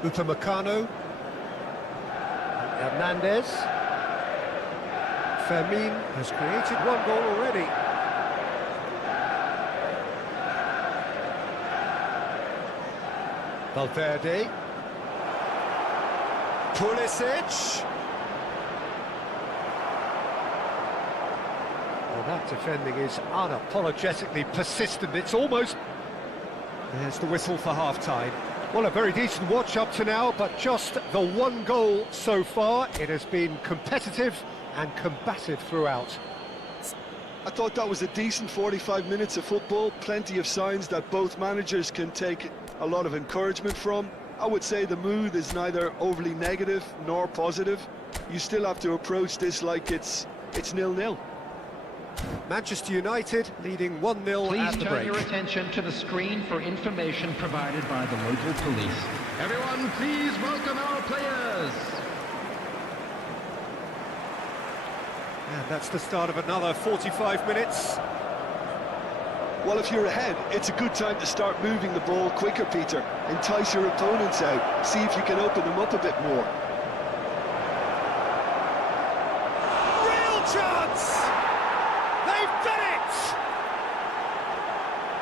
Upamecano. Hernandez. Fermin has created one goal already. Valverde. Pulisic. That defending is unapologetically persistent. It's almost... There's the whistle for half-time. Well, a very decent watch up to now, but just the one goal so far. It has been competitive and combative throughout. I thought that was a decent 45 minutes of football. Plenty of signs that both managers can take a lot of encouragement from. I would say the mood is neither overly negative nor positive. You still have to approach this like it's 0-0. Manchester United leading 1-0 at the break. Please turn your attention to the screen for information provided by the local police. Everyone, please welcome our players. And that's the start of another 45 minutes. Well, if you're ahead, it's a good time to start moving the ball quicker, Peter. Entice your opponents out, see if you can open them up a bit more. Real chance! They've done it!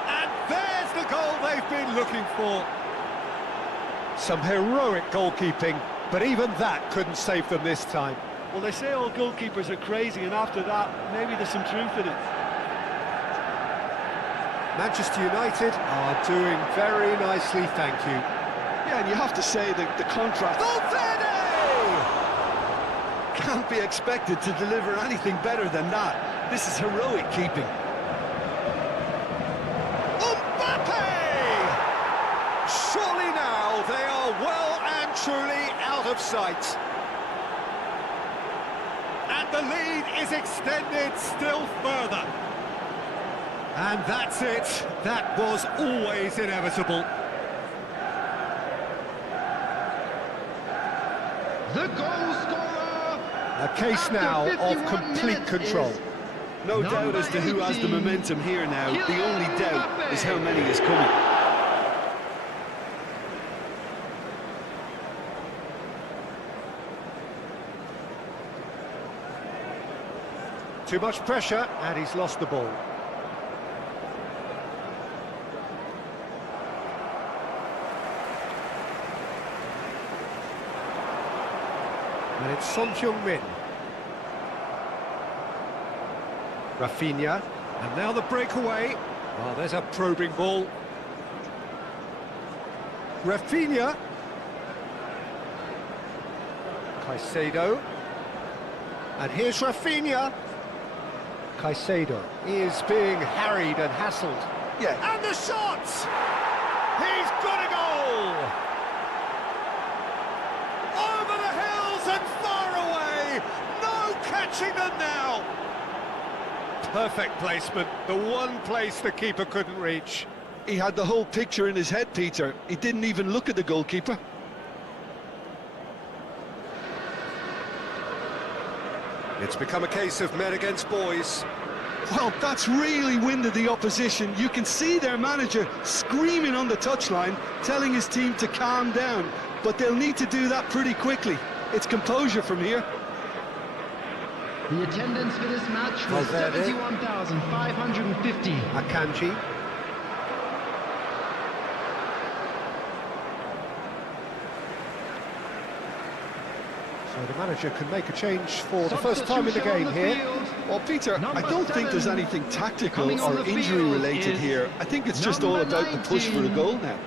And there's the goal they've been looking for. Some heroic goalkeeping, but even that couldn't save them this time. Well, they say all goalkeepers are crazy, and after that, maybe there's some truth in it. Manchester United are doing very nicely, thank you. Yeah, and you have to say that the contrast... Valverde! Can't be expected to deliver anything better than that. This is heroic keeping. Surely now they are well and truly out of sight. And the lead is extended still further. And that's it. That was always inevitable. The goal scorer. A case now of complete control. No doubt as to who has the momentum here now. The only doubt is how many is coming. Too much pressure, and he's lost the ball. And it's Son Heung-min. Rafinha, and now the breakaway. Oh, there's a probing ball. Rafinha. Caicedo. And here's Rafinha. Caicedo is being harried and hassled. Yeah. And the shot! He's got a goal! Over the hills and far away! No catching them now! Perfect placement, the one place the keeper couldn't reach. He had the whole picture in his head, Peter. He didn't even look at the goalkeeper. It's become a case of men against boys. Well, that's really winded the opposition. You can see their manager screaming on the touchline, telling his team to calm down. But they'll need to do that pretty quickly. It's composure from here. The attendance for this match was 71,550. Akanji. So the manager can make a change for the first time in the game here. Well, Peter, I don't think there's anything tactical or injury related here. I think it's just all about the push for a goal now.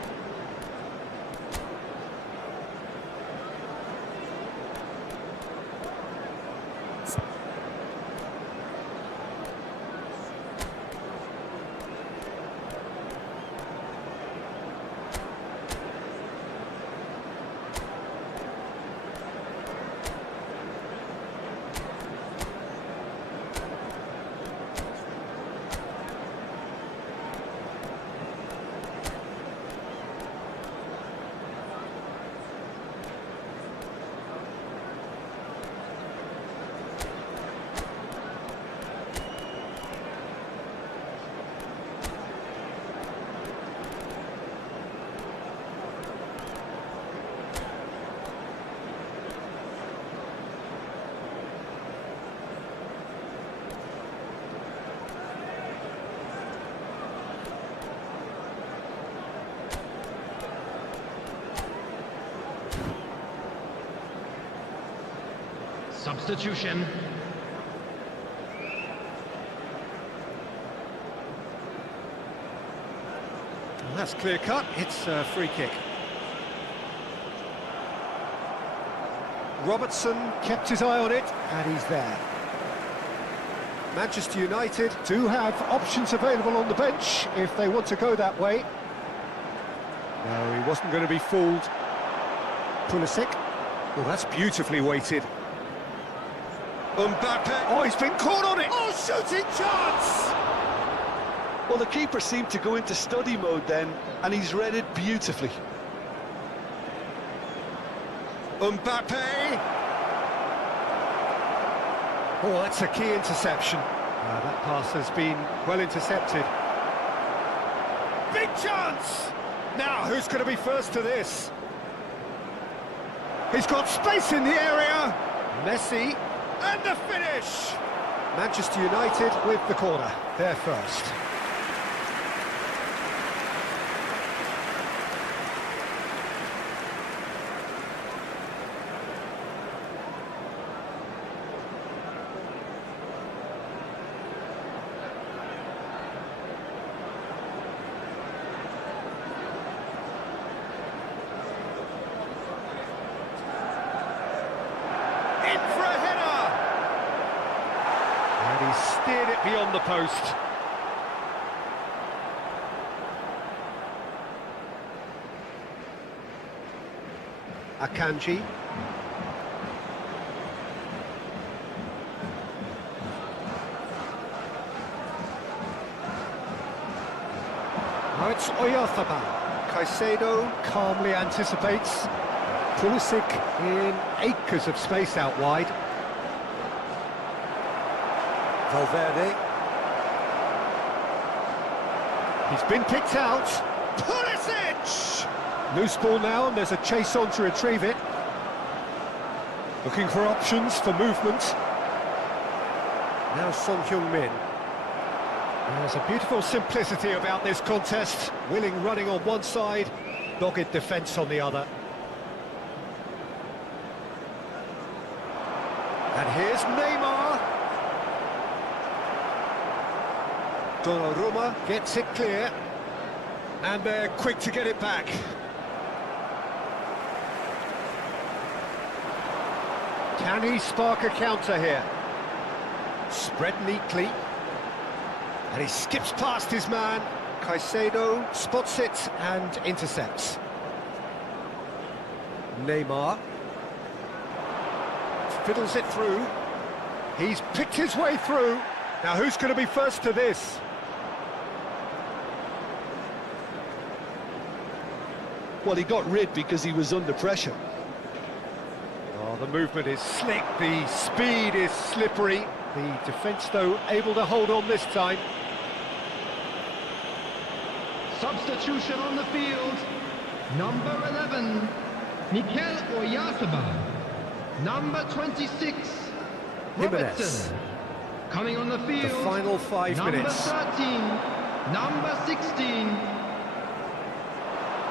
Substitution. And that's clear cut, it's a free kick. Robertson kept his eye on it, and he's there. Manchester United do have options available on the bench if they want to go that way. No, he wasn't going to be fooled. Pulisic. Well, that's beautifully weighted. Mbappe. Oh, he's been caught on it. Oh, shooting chance! Well, the keeper seemed to go into study mode then, and he's read it beautifully. Mbappe. Oh, that's a key interception. That pass has been well intercepted. Big chance! Now, who's going to be first to this? He's got space in the area. Messi, and the finish! Manchester United with the corner. They're first. In for a header! And he steered it beyond the post. Akanji. Now it's Oyarzabal. Caicedo calmly anticipates. Pulisic in acres of space out wide. Valverde. He's been picked out. Pulisic! Loose ball now, and there's a chase on to retrieve it. Looking for options for movement. Now Son Heung-min. There's a beautiful simplicity about this contest. Willing running on one side, dogged defence on the other. And here's Neymar. Donnarumma gets it clear. And they're quick to get it back. Can he spark a counter here? Spread neatly. And he skips past his man. Caicedo spots it and intercepts. Neymar. Fiddles it through. He's picked his way through. Now who's going to be first to this? Well, he got rid because he was under pressure. Oh, the movement is slick, the speed is slippery. The defence, though, able to hold on this time. Substitution on the field. Number 11, Mikel Oyarzabal. Number 26, Jimenez. Robertson. Coming on the field. The final 5 minutes. Number 13, number 16.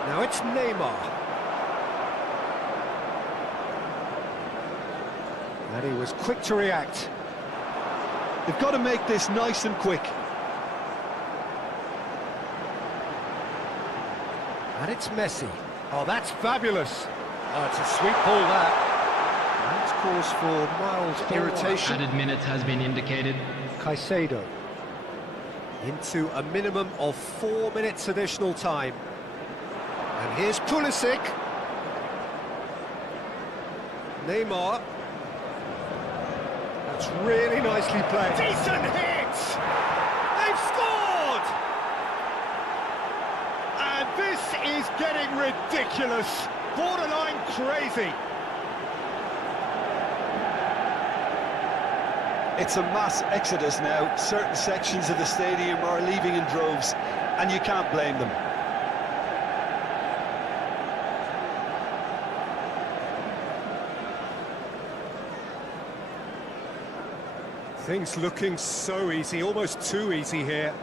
Now it's Neymar. And he was quick to react. They've got to make this nice and quick. And it's Messi. Oh, that's fabulous. Oh, it's a sweet ball, that. That's cause for mild irritation. Added minutes has been indicated. Caicedo. Into a minimum of 4 minutes additional time. And here's Pulisic. Neymar. That's really nicely played. Decent hit! They've scored! And this is getting ridiculous. Borderline crazy. It's a mass exodus now. Certain sections of the stadium are leaving in droves, and you can't blame them. Things looking so easy, almost too easy here.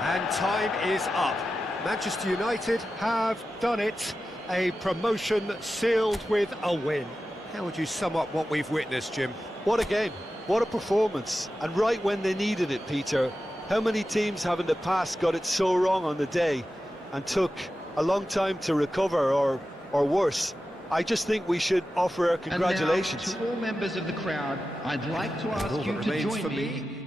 And time is up. Manchester United have done it. A promotion sealed with a win. How would you sum up what we've witnessed, Jim? What a game, what a performance, and right when they needed it, Peter. How many teams have in the past got it so wrong on the day and took a long time to recover, or worse? I just think we should offer our congratulations. And now, to all members of the crowd, I'd like to ask you to join me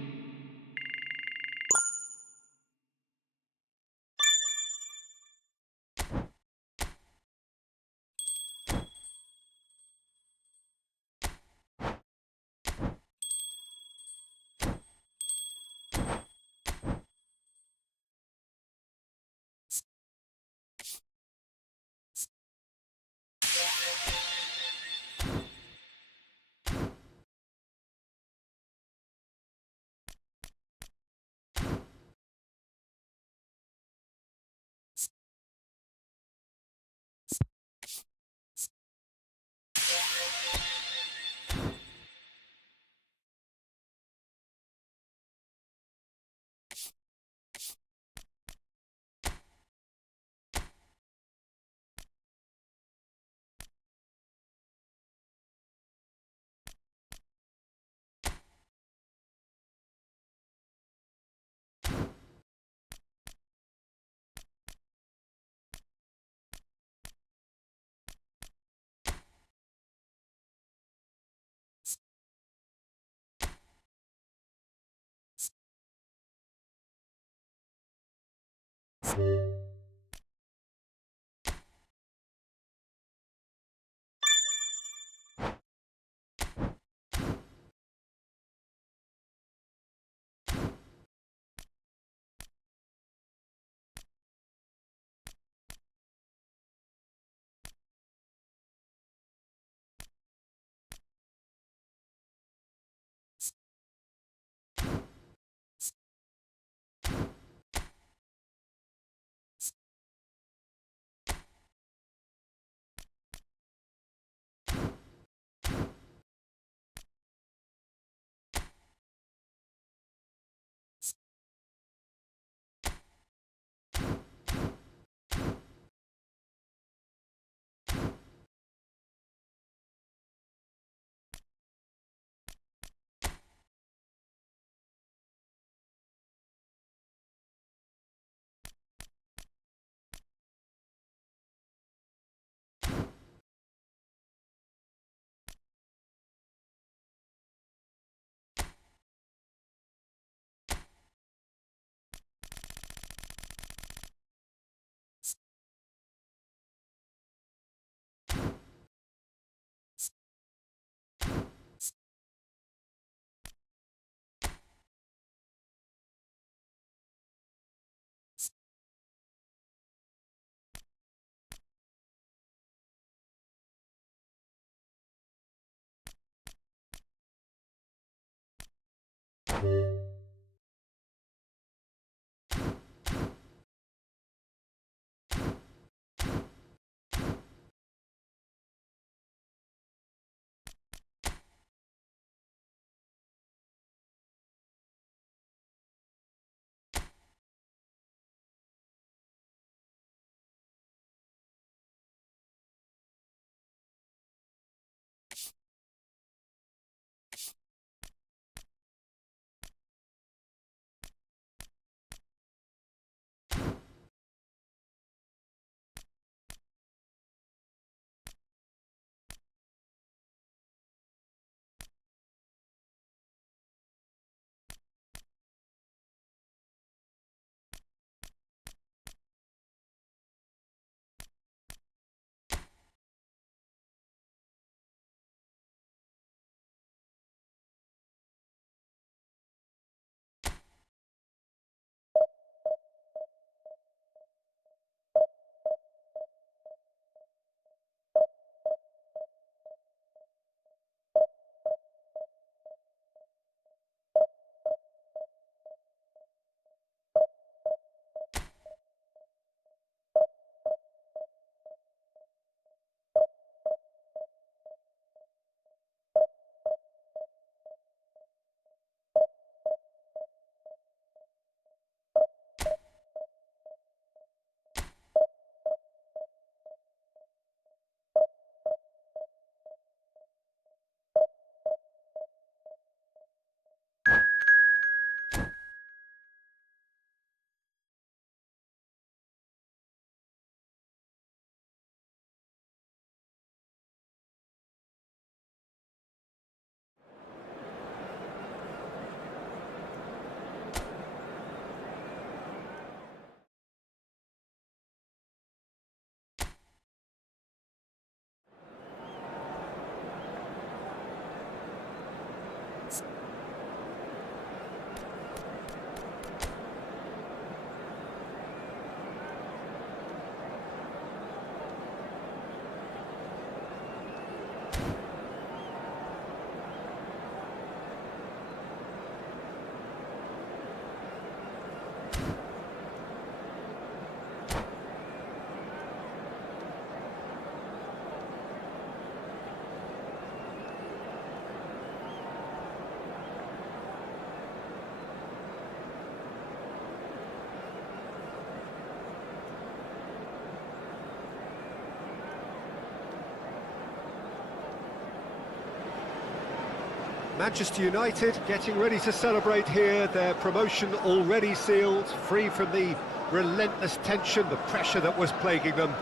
Manchester United getting ready to celebrate here, their promotion already sealed, free from the relentless tension, the pressure that was plaguing them.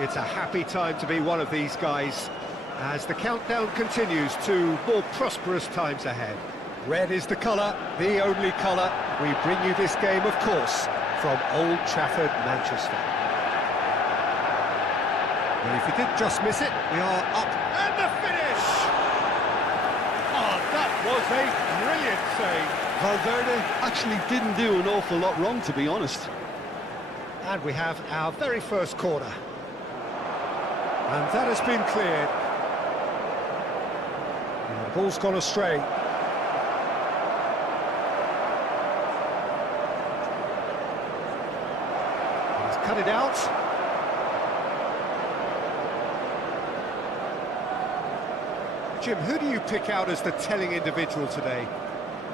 It's a happy time to be one of these guys as the countdown continues to more prosperous times ahead. Red is the colour, the only colour. We bring you this game, of course, from Old Trafford, Manchester. And if he did just miss it, we are up. And the finish! Oh, that was a brilliant save. Valverde actually didn't do an awful lot wrong, to be honest. And we have our very first corner. And that has been cleared. And the ball's gone astray. He's cut it out. Jim, who do you pick out as the telling individual today?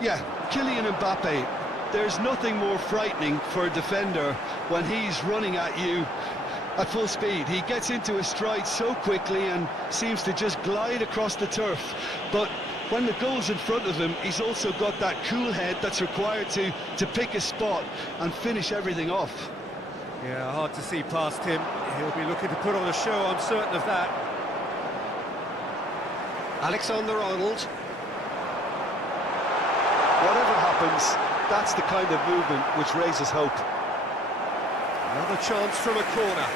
Yeah, Kylian Mbappe. There's nothing more frightening for a defender when he's running at you at full speed. He gets into his stride so quickly and seems to just glide across the turf. But when the goal's in front of him, he's also got that cool head that's required to pick his spot and finish everything off. Yeah, hard to see past him. He'll be looking to put on a show, I'm certain of that. Alexander-Arnold. Whatever happens, that's the kind of movement which raises hope. Another chance from a corner.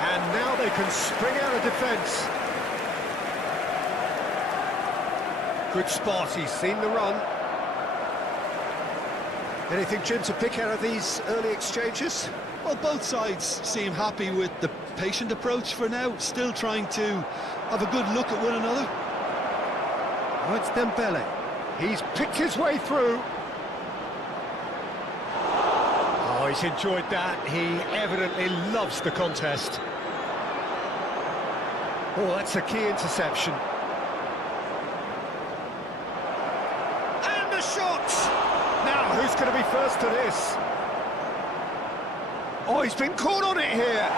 And now they can spring out of defence. Good spot, he's seen the run. Anything, Jim, to pick out of these early exchanges? Well, both sides seem happy with the patient approach for now, still trying to have a good look at one another. Oh, it's Dembele. He's picked his way through. Oh, he's enjoyed that. He evidently loves the contest. Oh, that's a key interception. And the shot! Now, who's going to be first to this? Oh, he's been caught on it here.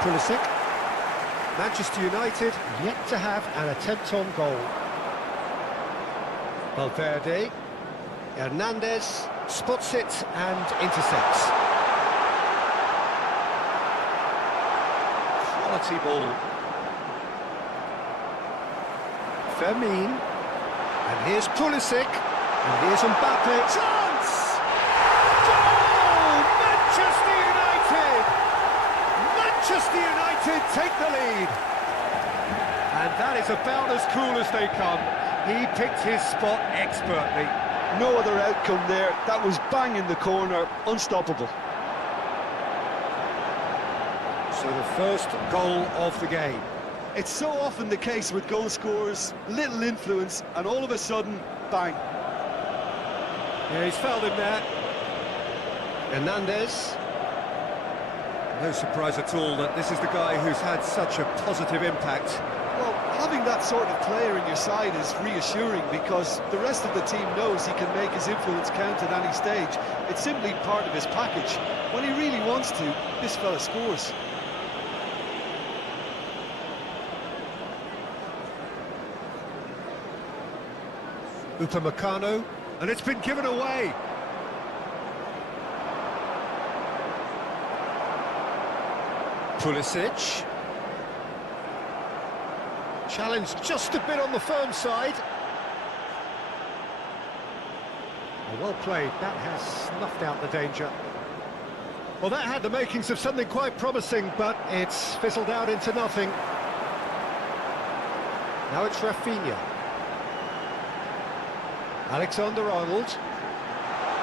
Pulisic. Manchester United yet to have an attempt on goal. Valverde. Hernandez spots it and intercepts. Quality ball. Fermin. And here's Pulisic. And here's Mbappe. Chance! Goal! Manchester United! Manchester United take the lead. And that is about as cool as they come. He picked his spot expertly. No other outcome there. That was bang in the corner, unstoppable. So the first goal of the game. It's so often the case with goal scorers, little influence, and all of a sudden, bang. Yeah, he's fouled him there. Hernandez. No surprise at all that this is the guy who's had such a positive impact. Well, having that sort of player in your side is reassuring because the rest of the team knows he can make his influence count at any stage. It's simply part of his package. When he really wants to, this fella scores. Upamecano, and it's been given away. Pulisic. Challenge just a bit on the firm side. Well played, that has snuffed out the danger. Well, that had the makings of something quite promising, but it's fizzled out into nothing. Now it's Rafinha. Alexander-Arnold.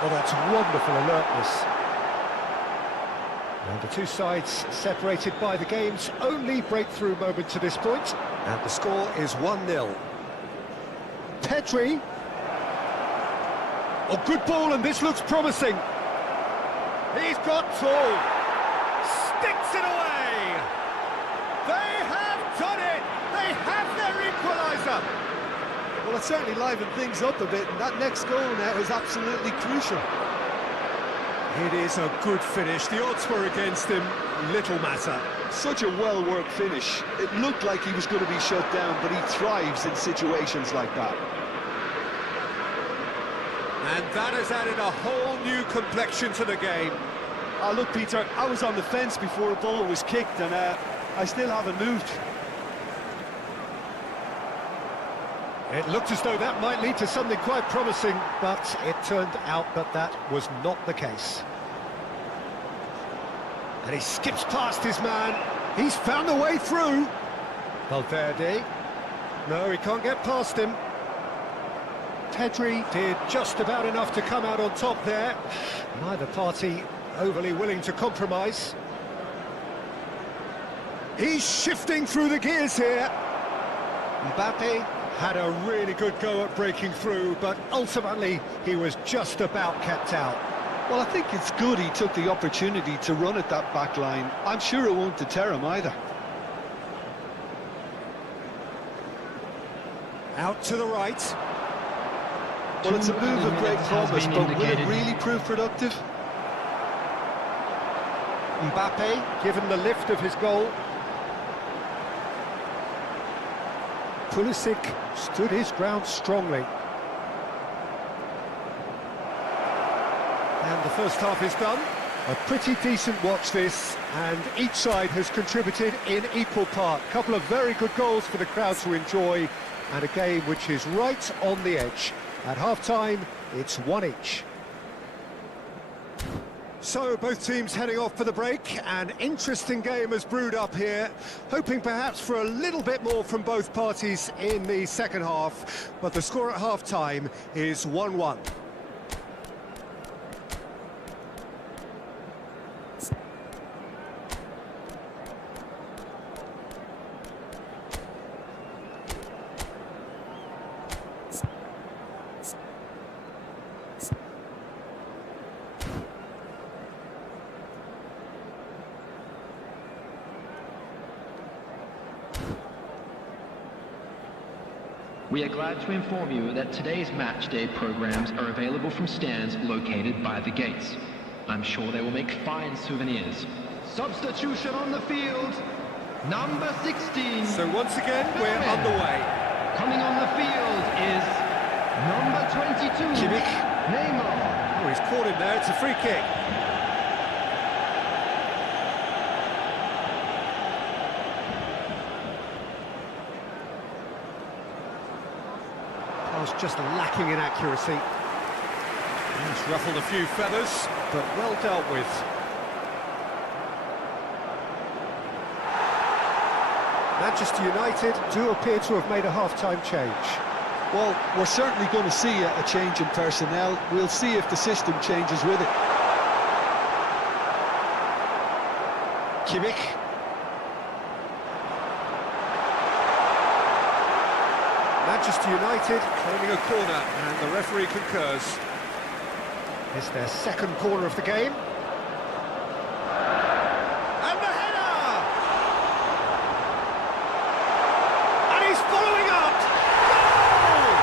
Oh, that's wonderful alertness. And the two sides separated by the game's only breakthrough moment to this point. And the score is 1-0. Pedri. Oh, good ball, and this looks promising. He's got full. Sticks it away. They have done it. They have their equaliser. Well, it certainly livened things up a bit, and that next goal now is absolutely crucial. It is a good finish. The odds were against him. Little matter. Such a well-worked finish. It looked like he was going to be shut down, but he thrives in situations like that. And that has added a whole new complexion to the game. Oh, look, Peter, I was on the fence before a ball was kicked, and I still haven't moved. It looked as though that might lead to something quite promising, but it turned out that that was not the case. And he skips past his man. He's found a way through. Valverde. No, he can't get past him. Pedri did just about enough to come out on top there. Neither party overly willing to compromise. He's shifting through the gears here. Mbappe had a really good go at breaking through, but ultimately he was just about kept out. Well, I think it's good he took the opportunity to run at that back line. I'm sure it won't deter him either. Out to the right. Well, it's a move of great promise, but will it really prove productive? Mbappe given the lift of his goal. Pulisic stood his ground strongly. And the first half is done. A pretty decent watch this, and each side has contributed in equal part. A couple of very good goals for the crowd to enjoy, and a game which is right on the edge. At half-time, it's 1 each. So, both teams heading off for the break. An interesting game has brewed up here, hoping perhaps for a little bit more from both parties in the second half, but the score at half-time is 1-1. We are glad to inform you that today's match day programs are available from stands located by the gates. I'm sure they will make fine souvenirs. Substitution on the field, number 16. So once again, we're underway. Coming on the field is number 22. Kimmich. Neymar. Oh, he's caught him there, it's a free kick. Just lacking in accuracy. He's ruffled a few feathers, but well dealt with. Manchester United do appear to have made a half-time change. Well, we're certainly going to see a change in personnel. We'll see if the system changes with it. Kimmich. Manchester United claiming a corner, and the referee concurs. It's their second corner of the game. And the header! And he's following up! Goal!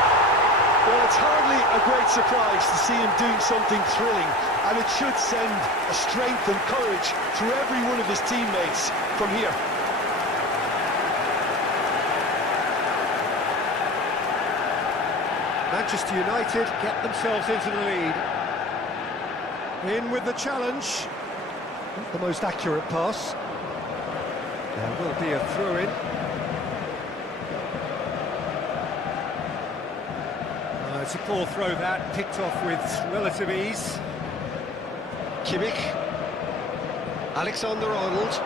Well, it's hardly a great surprise to see him doing something thrilling, and it should send a strength and courage through every one of his teammates from here. Manchester United get themselves into the lead. In with the challenge. Not the most accurate pass. There will be a throw-in. It's a poor throw that, picked off with relative ease. Kimmich. Alexander-Arnold.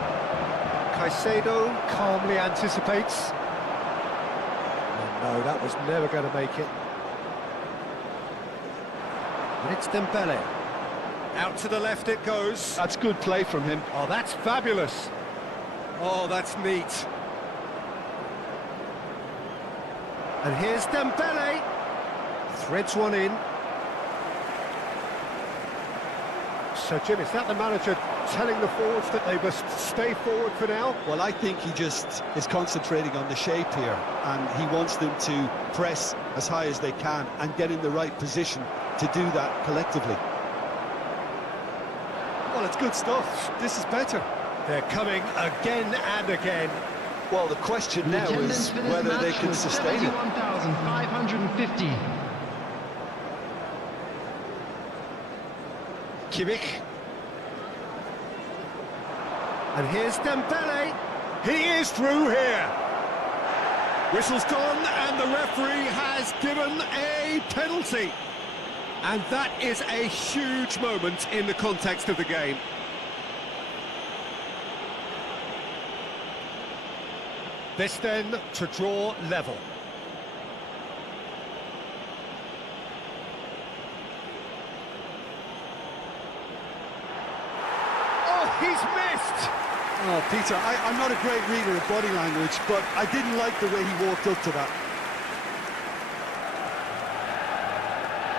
Caicedo calmly anticipates. No, that was never going to make it. And it's Dembele. Out to the left it goes. That's good play from him. Oh, that's fabulous. Oh, that's neat. And here's Dembele. Threads one in. So, Jim, is that the manager telling the forwards that they must stay forward for now? Well, I think he just is concentrating on the shape here, and he wants them to press as high as they can and get in the right position to do that collectively. Well, it's good stuff. This is better. They're coming again and again. Well, the question now is whether they can sustain it. 71,550. Kimmich. And here's Dembele. He is through here. Whistle's gone, and the referee has given a penalty. And that is a huge moment in the context of the game. This then to draw level. Oh, he's missed! Oh, Peter, I'm not a great reader of body language, but I didn't like the way he walked up to that.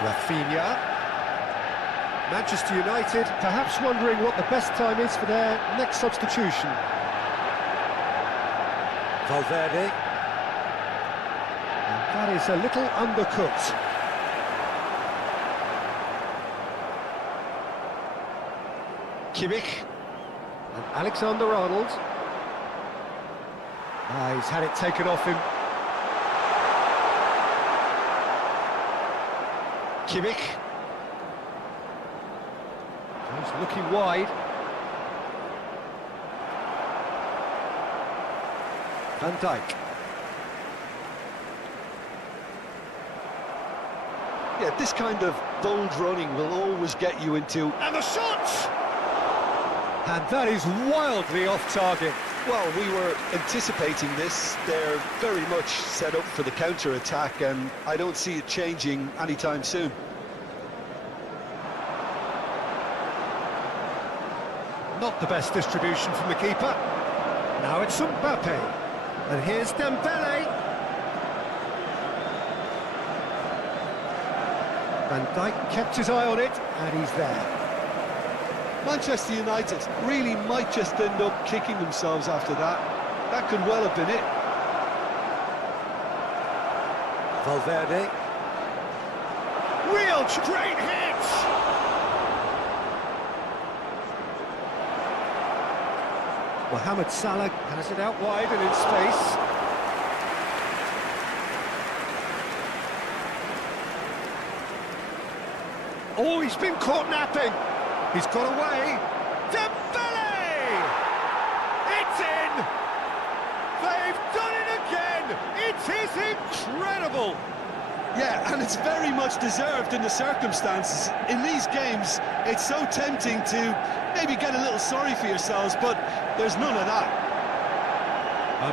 Rafinha. Manchester United perhaps wondering what the best time is for their next substitution. Valverde. And that is a little undercooked. Kimmich. And Alexander-Arnold. He's had it taken off him. Kimmich. He's looking wide. Van Dijk. Yeah, this kind of bold running will always get you into... And the shot! And that is wildly off target. Well, we were anticipating this. They're very much set up for the counter-attack, and I don't see it changing anytime soon. Not the best distribution from the keeper. Now it's Mbappe. And here's Dembele. Van Dijk kept his eye on it, and he's there. Manchester United really might just end up kicking themselves after that. That could well have been it. Valverde. Real straight hit! Mohamed Salah has it out wide and in space. Oh, he's been caught napping. He's got away. Dembele! It's in! They've done it again! It is incredible! Yeah, and it's very much deserved in the circumstances. In these games, it's so tempting to maybe get a little sorry for yourselves, but there's none of that.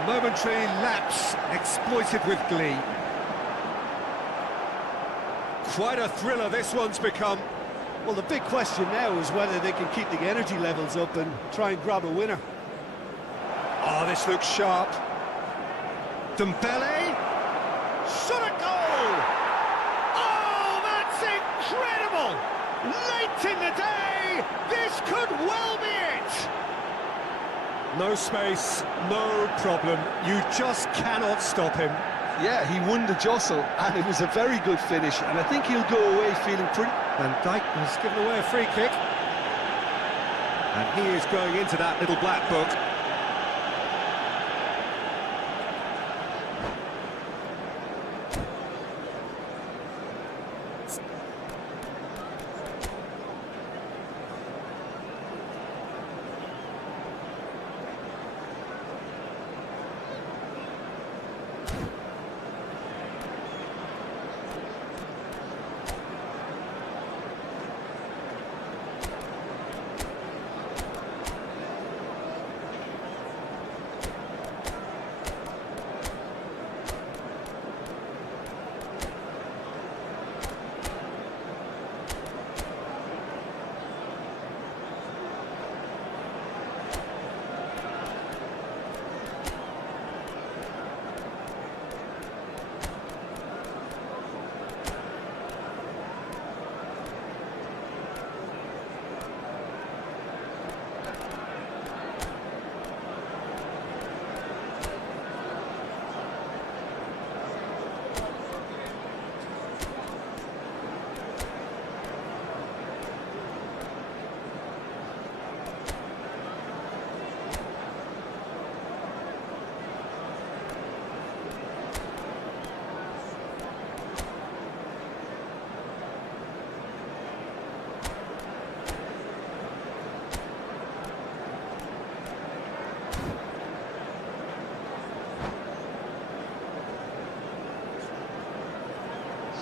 A momentary lapse exploited with glee. Quite a thriller this one's become. Well, the big question now is whether they can keep the energy levels up and try and grab a winner. Oh, this looks sharp. Dembele. Shot a goal! Oh, that's incredible! Late in the day, this could well be it! No space, no problem. You just cannot stop him. Yeah, he won the jostle, and it was a very good finish, and I think he'll go away feeling pretty... Van Dijk has given away a free kick. And he is going into that little black book.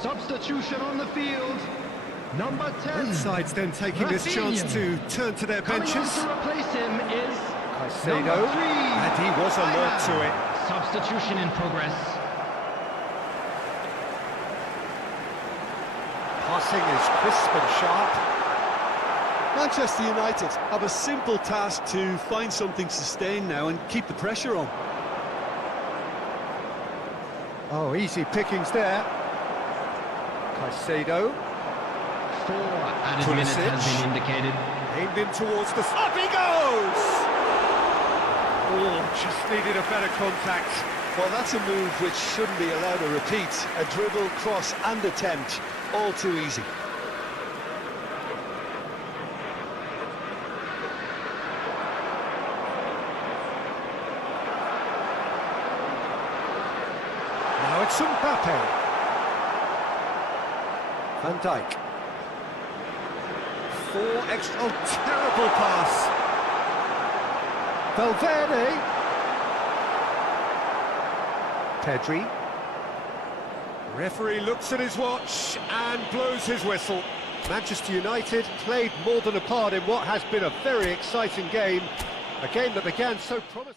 Substitution on the field. Number 10. Both sides then taking this chance to turn to their benches. Coming on to replace him is Caicedo, number 3. and he was alert to it. Substitution in progress. Passing is crisp and sharp. Manchester United have a simple task to find something sustained now and keep the pressure on. Oh, easy pickings there. Caicedo. 4 added minutes has been indicated. Aimed in towards the... Up he goes! Oh, just needed a better contact. Well, that's a move which shouldn't be allowed to repeat. A dribble, cross and attempt, all too easy. Now it's Mbappe. Van Dijk. 4 extra... Oh, terrible pass. Valverde. Pedri. Referee looks at his watch and blows his whistle. Manchester United played more than a part in what has been a very exciting game. A game that began so promising.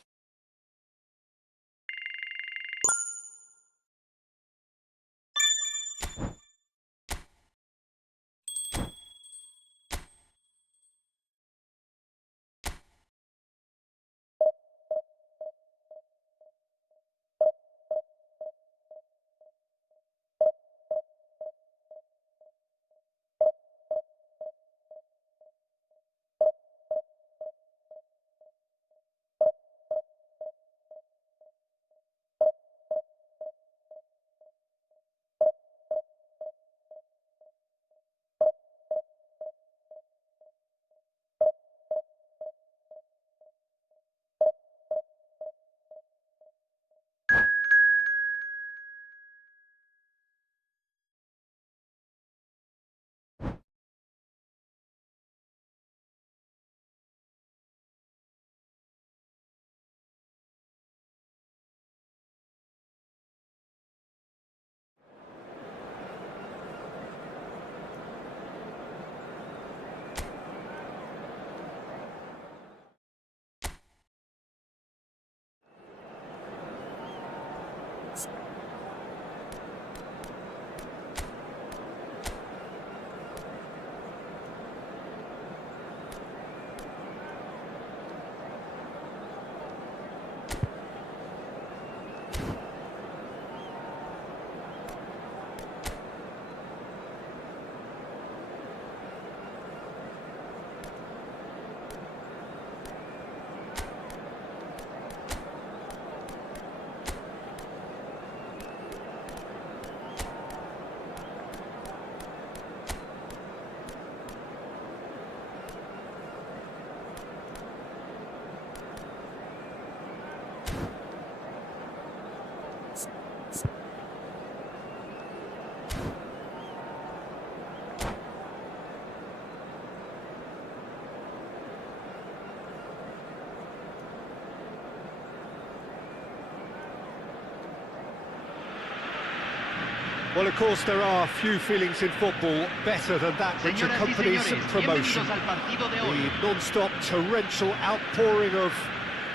Well, of course, there are few feelings in football better than that which accompanies promotion. The non-stop torrential outpouring of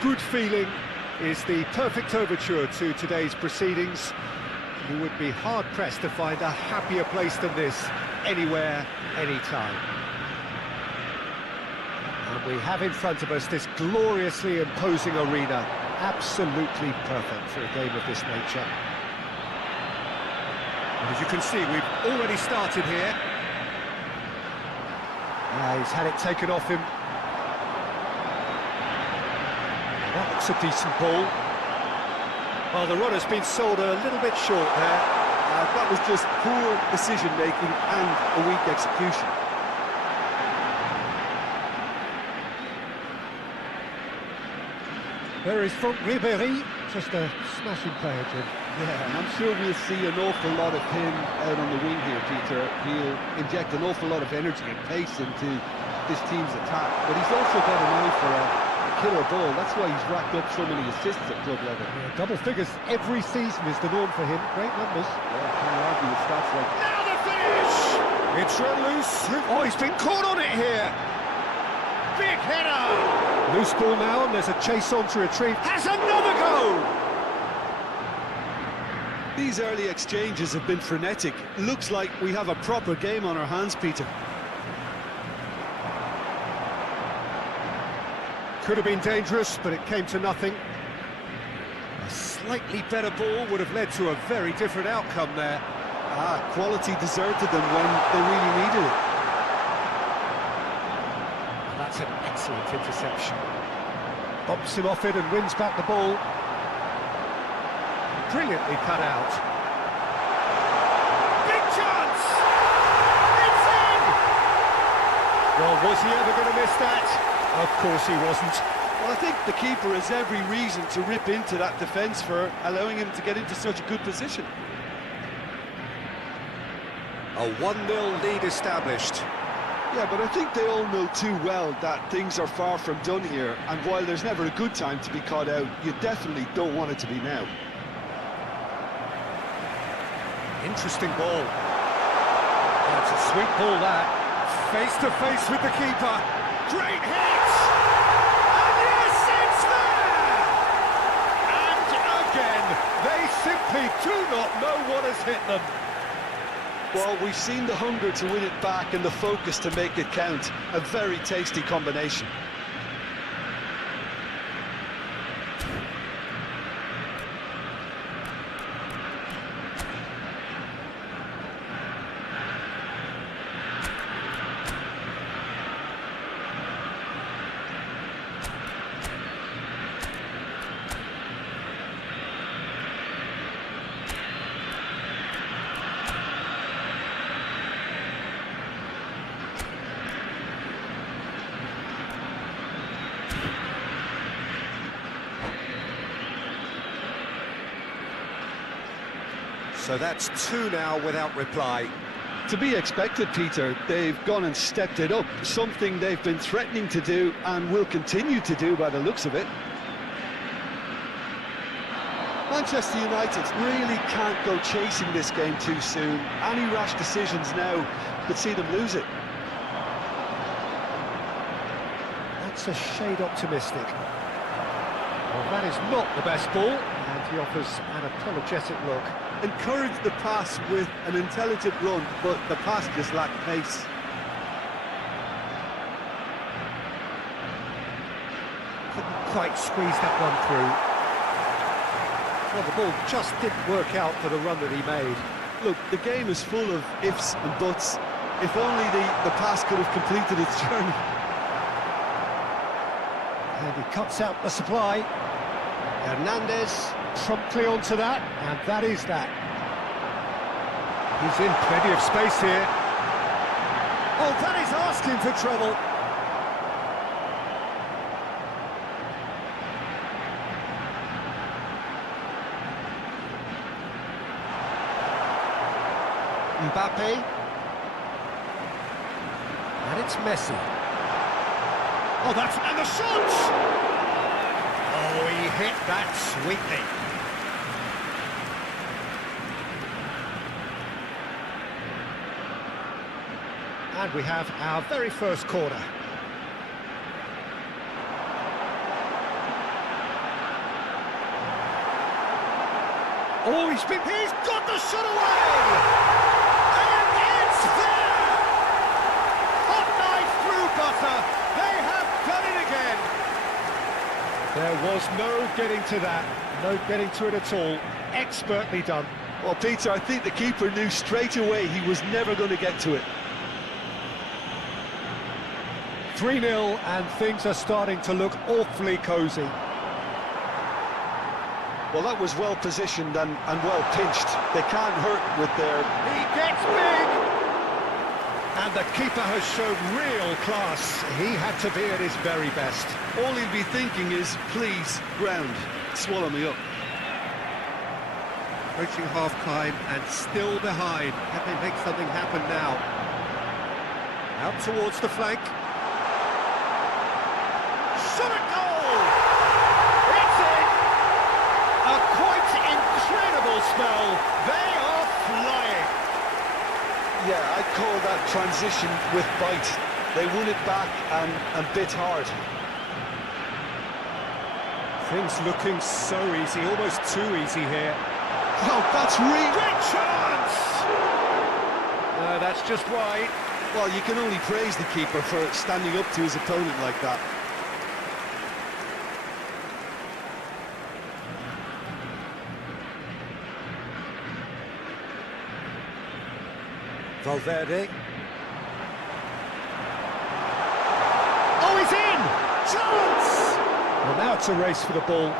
good feeling is the perfect overture to today's proceedings. You would be hard-pressed to find a happier place than this anywhere, anytime. And we have in front of us this gloriously imposing arena, absolutely perfect for a game of this nature. And as you can see, we've already started here. He's had it taken off him. That looks a decent ball. Well, the runner's been sold a little bit short there. That was just poor decision-making and a weak execution. There is from Ribéry, just a smashing play, Jim. Yeah, and I'm sure we'll see an awful lot of him out on the wing here, Peter. He'll inject an awful lot of energy and pace into this team's attack, but he's also got an eye for a killer ball. That's why he's racked up so many assists at club level. Yeah, double figures every season is the norm for him. Great numbers. Yeah, can't argue with stats like that. Now the finish! It's run loose. Oh, he's been caught on it here. Big header! Loose ball now, and there's a chase on to retrieve. Has another go! These early exchanges have been frenetic. Looks like we have a proper game on our hands, Peter. Could have been dangerous, but it came to nothing. A slightly better ball would have led to a very different outcome there. Quality deserted them when they really needed it. And that's an excellent interception. Bumps him off it and wins back the ball. Brilliantly cut out. Big chance! It's in! Well, was he ever going to miss that? Of course he wasn't. Well, I think the keeper has every reason to rip into that defence for allowing him to get into such a good position. A 1-0 lead established. Yeah, but I think they all know too well that things are far from done here, and while there's never a good time to be caught out, you definitely don't want it to be now. Interesting ball. That's a sweet ball, that. Face to face with the keeper. Great hit! And yes, it's there! And again, they simply do not know what has hit them. Well, we've seen the hunger to win it back and the focus to make it count. A very tasty combination. So that's 2 now without reply. To be expected, Peter. They've gone and stepped it up, something they've been threatening to do and will continue to do by the looks of it. Manchester United really can't go chasing this game too soon. Any rash decisions now could see them lose it. That's a shade optimistic. Well, that is not the best ball, and he offers an apologetic look. Encourage the pass with an intelligent run, but the pass just lacked pace. Couldn't quite squeeze that one through. Well, the ball just didn't work out for the run that he made. Look, the game is full of ifs and buts. If only the pass could have completed its journey. And he cuts out the supply. Hernandez promptly onto that, and that is that. He's in plenty of space here. Oh, that is asking for trouble. Mbappe. And it's Messi. Oh, that's... and the shot! Oh, he hit that sweetly. And we have our very first corner. Oh, he's got the shot away! And it's there! Hot knife through butter. They have done it again. There was no getting to that, no getting to it at all. Expertly done. Well, Peter, I think the keeper knew straight away he was never going to get to it. 3-0, and things are starting to look awfully cosy. Well, that was well positioned and well pinched. They can't hurt with their... He gets big! And the keeper has shown real class. He had to be at his very best. All he'll be thinking is, please, ground, swallow me up. Approaching half-time and still behind. Can they make something happen now? Out towards the flank. Shot at goal! call that transition with bite. They won it back and bit hard. Things looking so easy, almost too easy here. Oh, that's really... Great chance! No, that's just wide. Well, you can only praise the keeper for standing up to his opponent like that. Valverde. Oh, he's in! Chance! Well, now it's a race for the ball.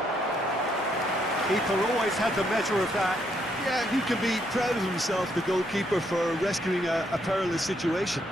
Keeper always had the measure of that. Yeah, he can be proud of himself, the goalkeeper, for rescuing a perilous situation.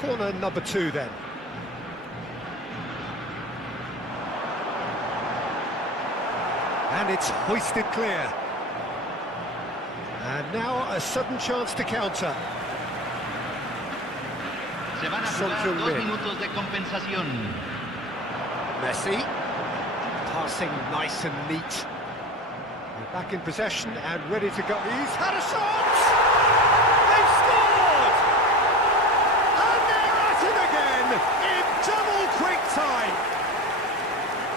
Corner number 2 then. And it's hoisted clear. And now a sudden chance to counter. Se van a jugar 2 minutos de compensación. Messi. Passing nice and neat. They're back in possession and ready to go. He's had a shot! They've scored! And they're at it again in double quick time.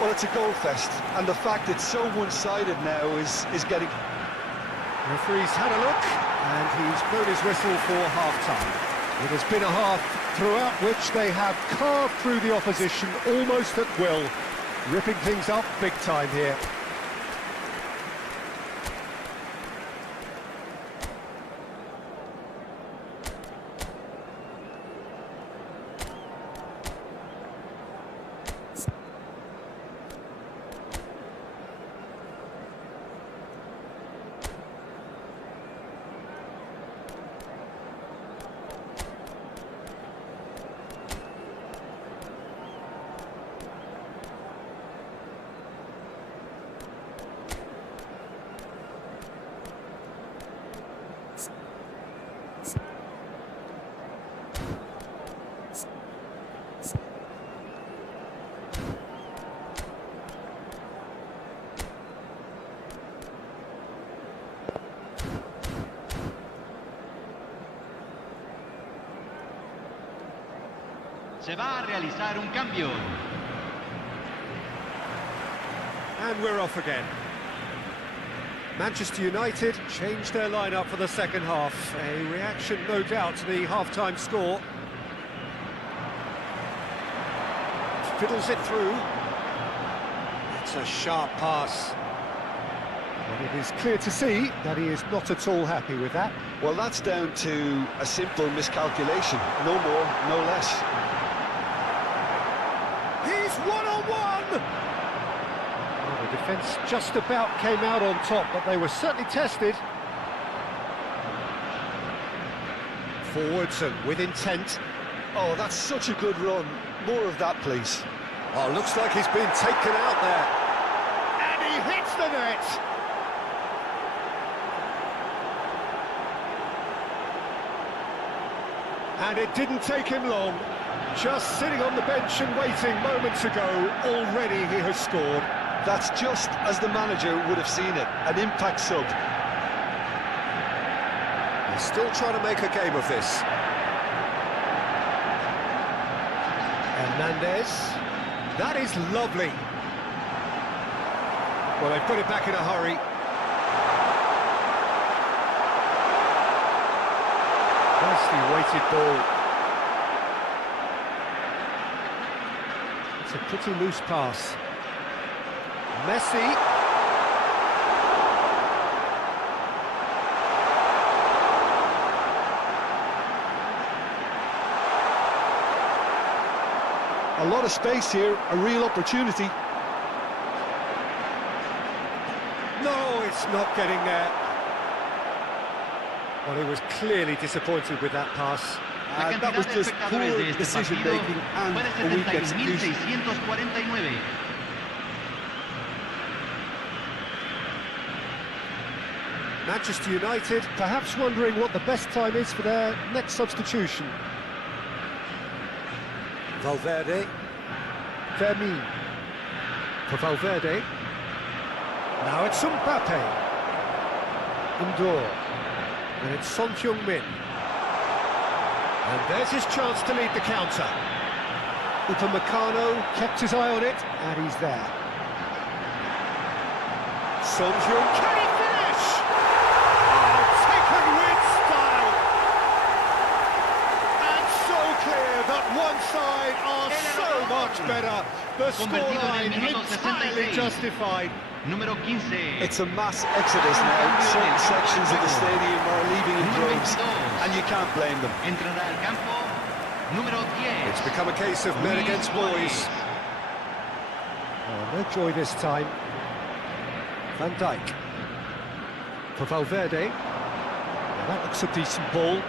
Well, it's a goal fest, and the fact it's so one-sided now is getting... The referee's had a look, and he's blown his whistle for half-time. It has been a half throughout which they have carved through the opposition almost at will, ripping things up big time here. Se va a realizar un cambio. And we're off again. Manchester United changed their lineup for the second half. A reaction, no doubt, to the half-time score. Fiddles it through. It's a sharp pass. And it is clear to see that he is not at all happy with that. Well, that's down to a simple miscalculation. No more, no less. He's one-on-one! Well, the defence just about came out on top, but they were certainly tested. Forwards and with intent. Oh, that's such a good run. More of that, please. Oh, looks like he's been taken out there. And he hits the net! And it didn't take him long. Just sitting on the bench and waiting moments ago, already he has scored. That's just as the manager would have seen it, an impact sub. He's still trying to make a game of this. Hernandez. That is lovely. Well, they put it back in a hurry. Nicely weighted ball. It's a pretty loose pass. Messi. A lot of space here, a real opportunity. No, it's not getting there. Well, he was clearly disappointed with that pass. And that was just poor decision-making and a weak execution. Manchester United perhaps wondering what the best time is for their next substitution. Valverde. Fermin. For Valverde. Now it's Mbappe. Indoor. And it's Son Heung-min. And there's his chance to lead the counter. Upamecano kept his eye on it, and he's there. Son Heung, can he finish? Oh, taken with style. And so clear that one side are so much better. The scoreline entirely justified. Número 15. It's a mass exodus now. Certain sections of the stadium are leaving in droves, and you can't blame them. Entrará al campo número 10. It's become a case of men against boys. Oh, no joy this time. Van Dijk. For Valverde. Now that looks a decent ball.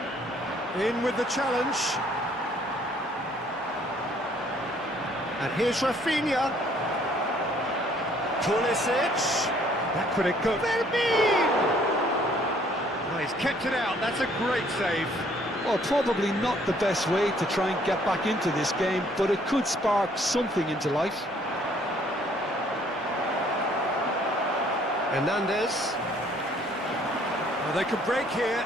In with the challenge. And here's Rafinha. Pulisic. That could have gone. Well, he's kept it out. That's a great save. Well, probably not the best way to try and get back into this game, but it could spark something into life. Hernandez. Well, they could break here.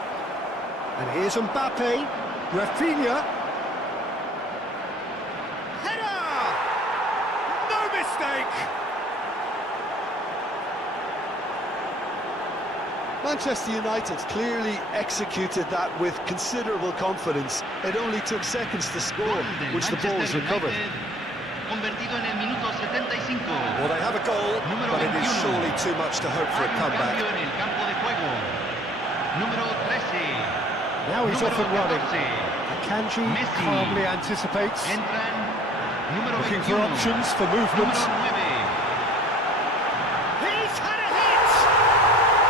And here's Mbappe. Rafinha. Header! No mistake! Manchester United clearly executed that with considerable confidence. It only took seconds to score, which the ball was recovered. Convertido en el minuto 75. Well, they have a goal, but it is surely too much to hope for a comeback. Cambio en el campo de juego. Número 13. Now he's off and running. 14. Akanji Messi. calmly anticipates. Entran número Looking 21. for options for movement. Número 9. He's had a hit!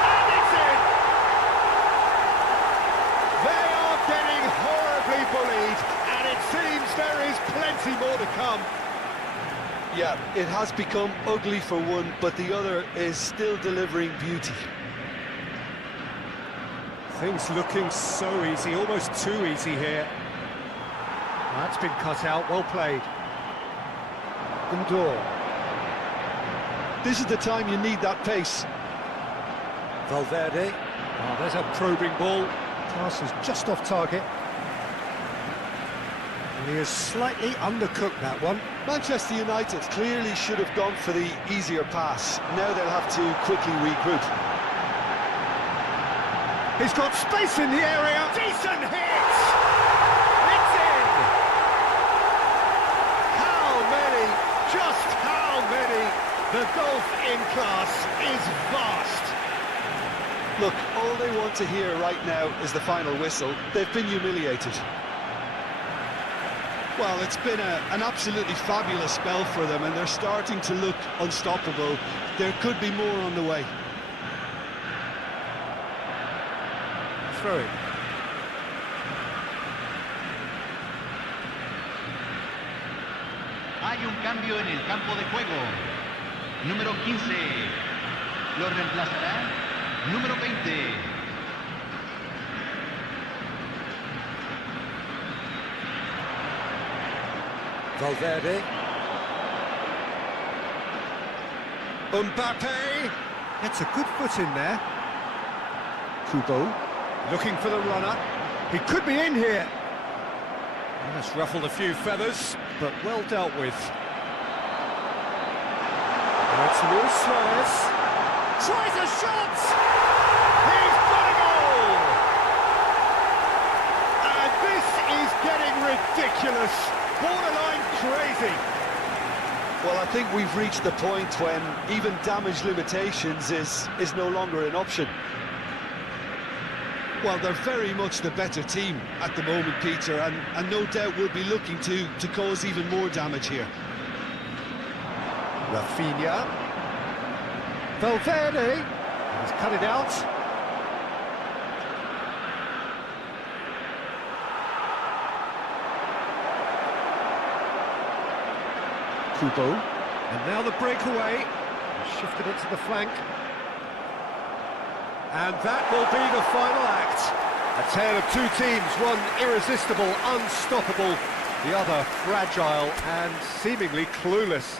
And it's in! They are getting horribly bullied, and it seems there is plenty more to come. Yeah, it has become ugly for one, but the other is still delivering beauty. Things looking so easy, almost too easy here. That's been cut out, well played. Indoor. This is the time you need that pace. Valverde. Oh, there's a probing ball. Pass is just off target. And he has slightly undercooked that one. Manchester United clearly should have gone for the easier pass. Now they'll have to quickly regroup. He's got space in the area. Decent hit! It's in! How many? Just how many? The gulf in class is vast. Look, all they want to hear right now is the final whistle. They've been humiliated. Well, it's been an absolutely fabulous spell for them, and they're starting to look unstoppable. There could be more on the way. Throw it. Hay un cambio en el campo de juego. Número 15. Lo reemplazará. Número 20. Valverde. Mbappe. Gets a good foot in there. Kubo. Looking for the runner. He could be in here. That's ruffled a few feathers, but well dealt with. Now it's Luis Suarez. Tries a shot! He's got a goal! ridiculous, borderline crazy. Well, I think we've reached the point when even damage limitations is no longer an option. Well, they're very much the better team at the moment, Peter, and no doubt will be looking to cause even more damage here. Rafinha. Valverde. He's cut it out. Kubo. And now the breakaway. He's shifted it to the flank. And that will be the final act. A tale of two teams, one irresistible, unstoppable, the other fragile and seemingly clueless.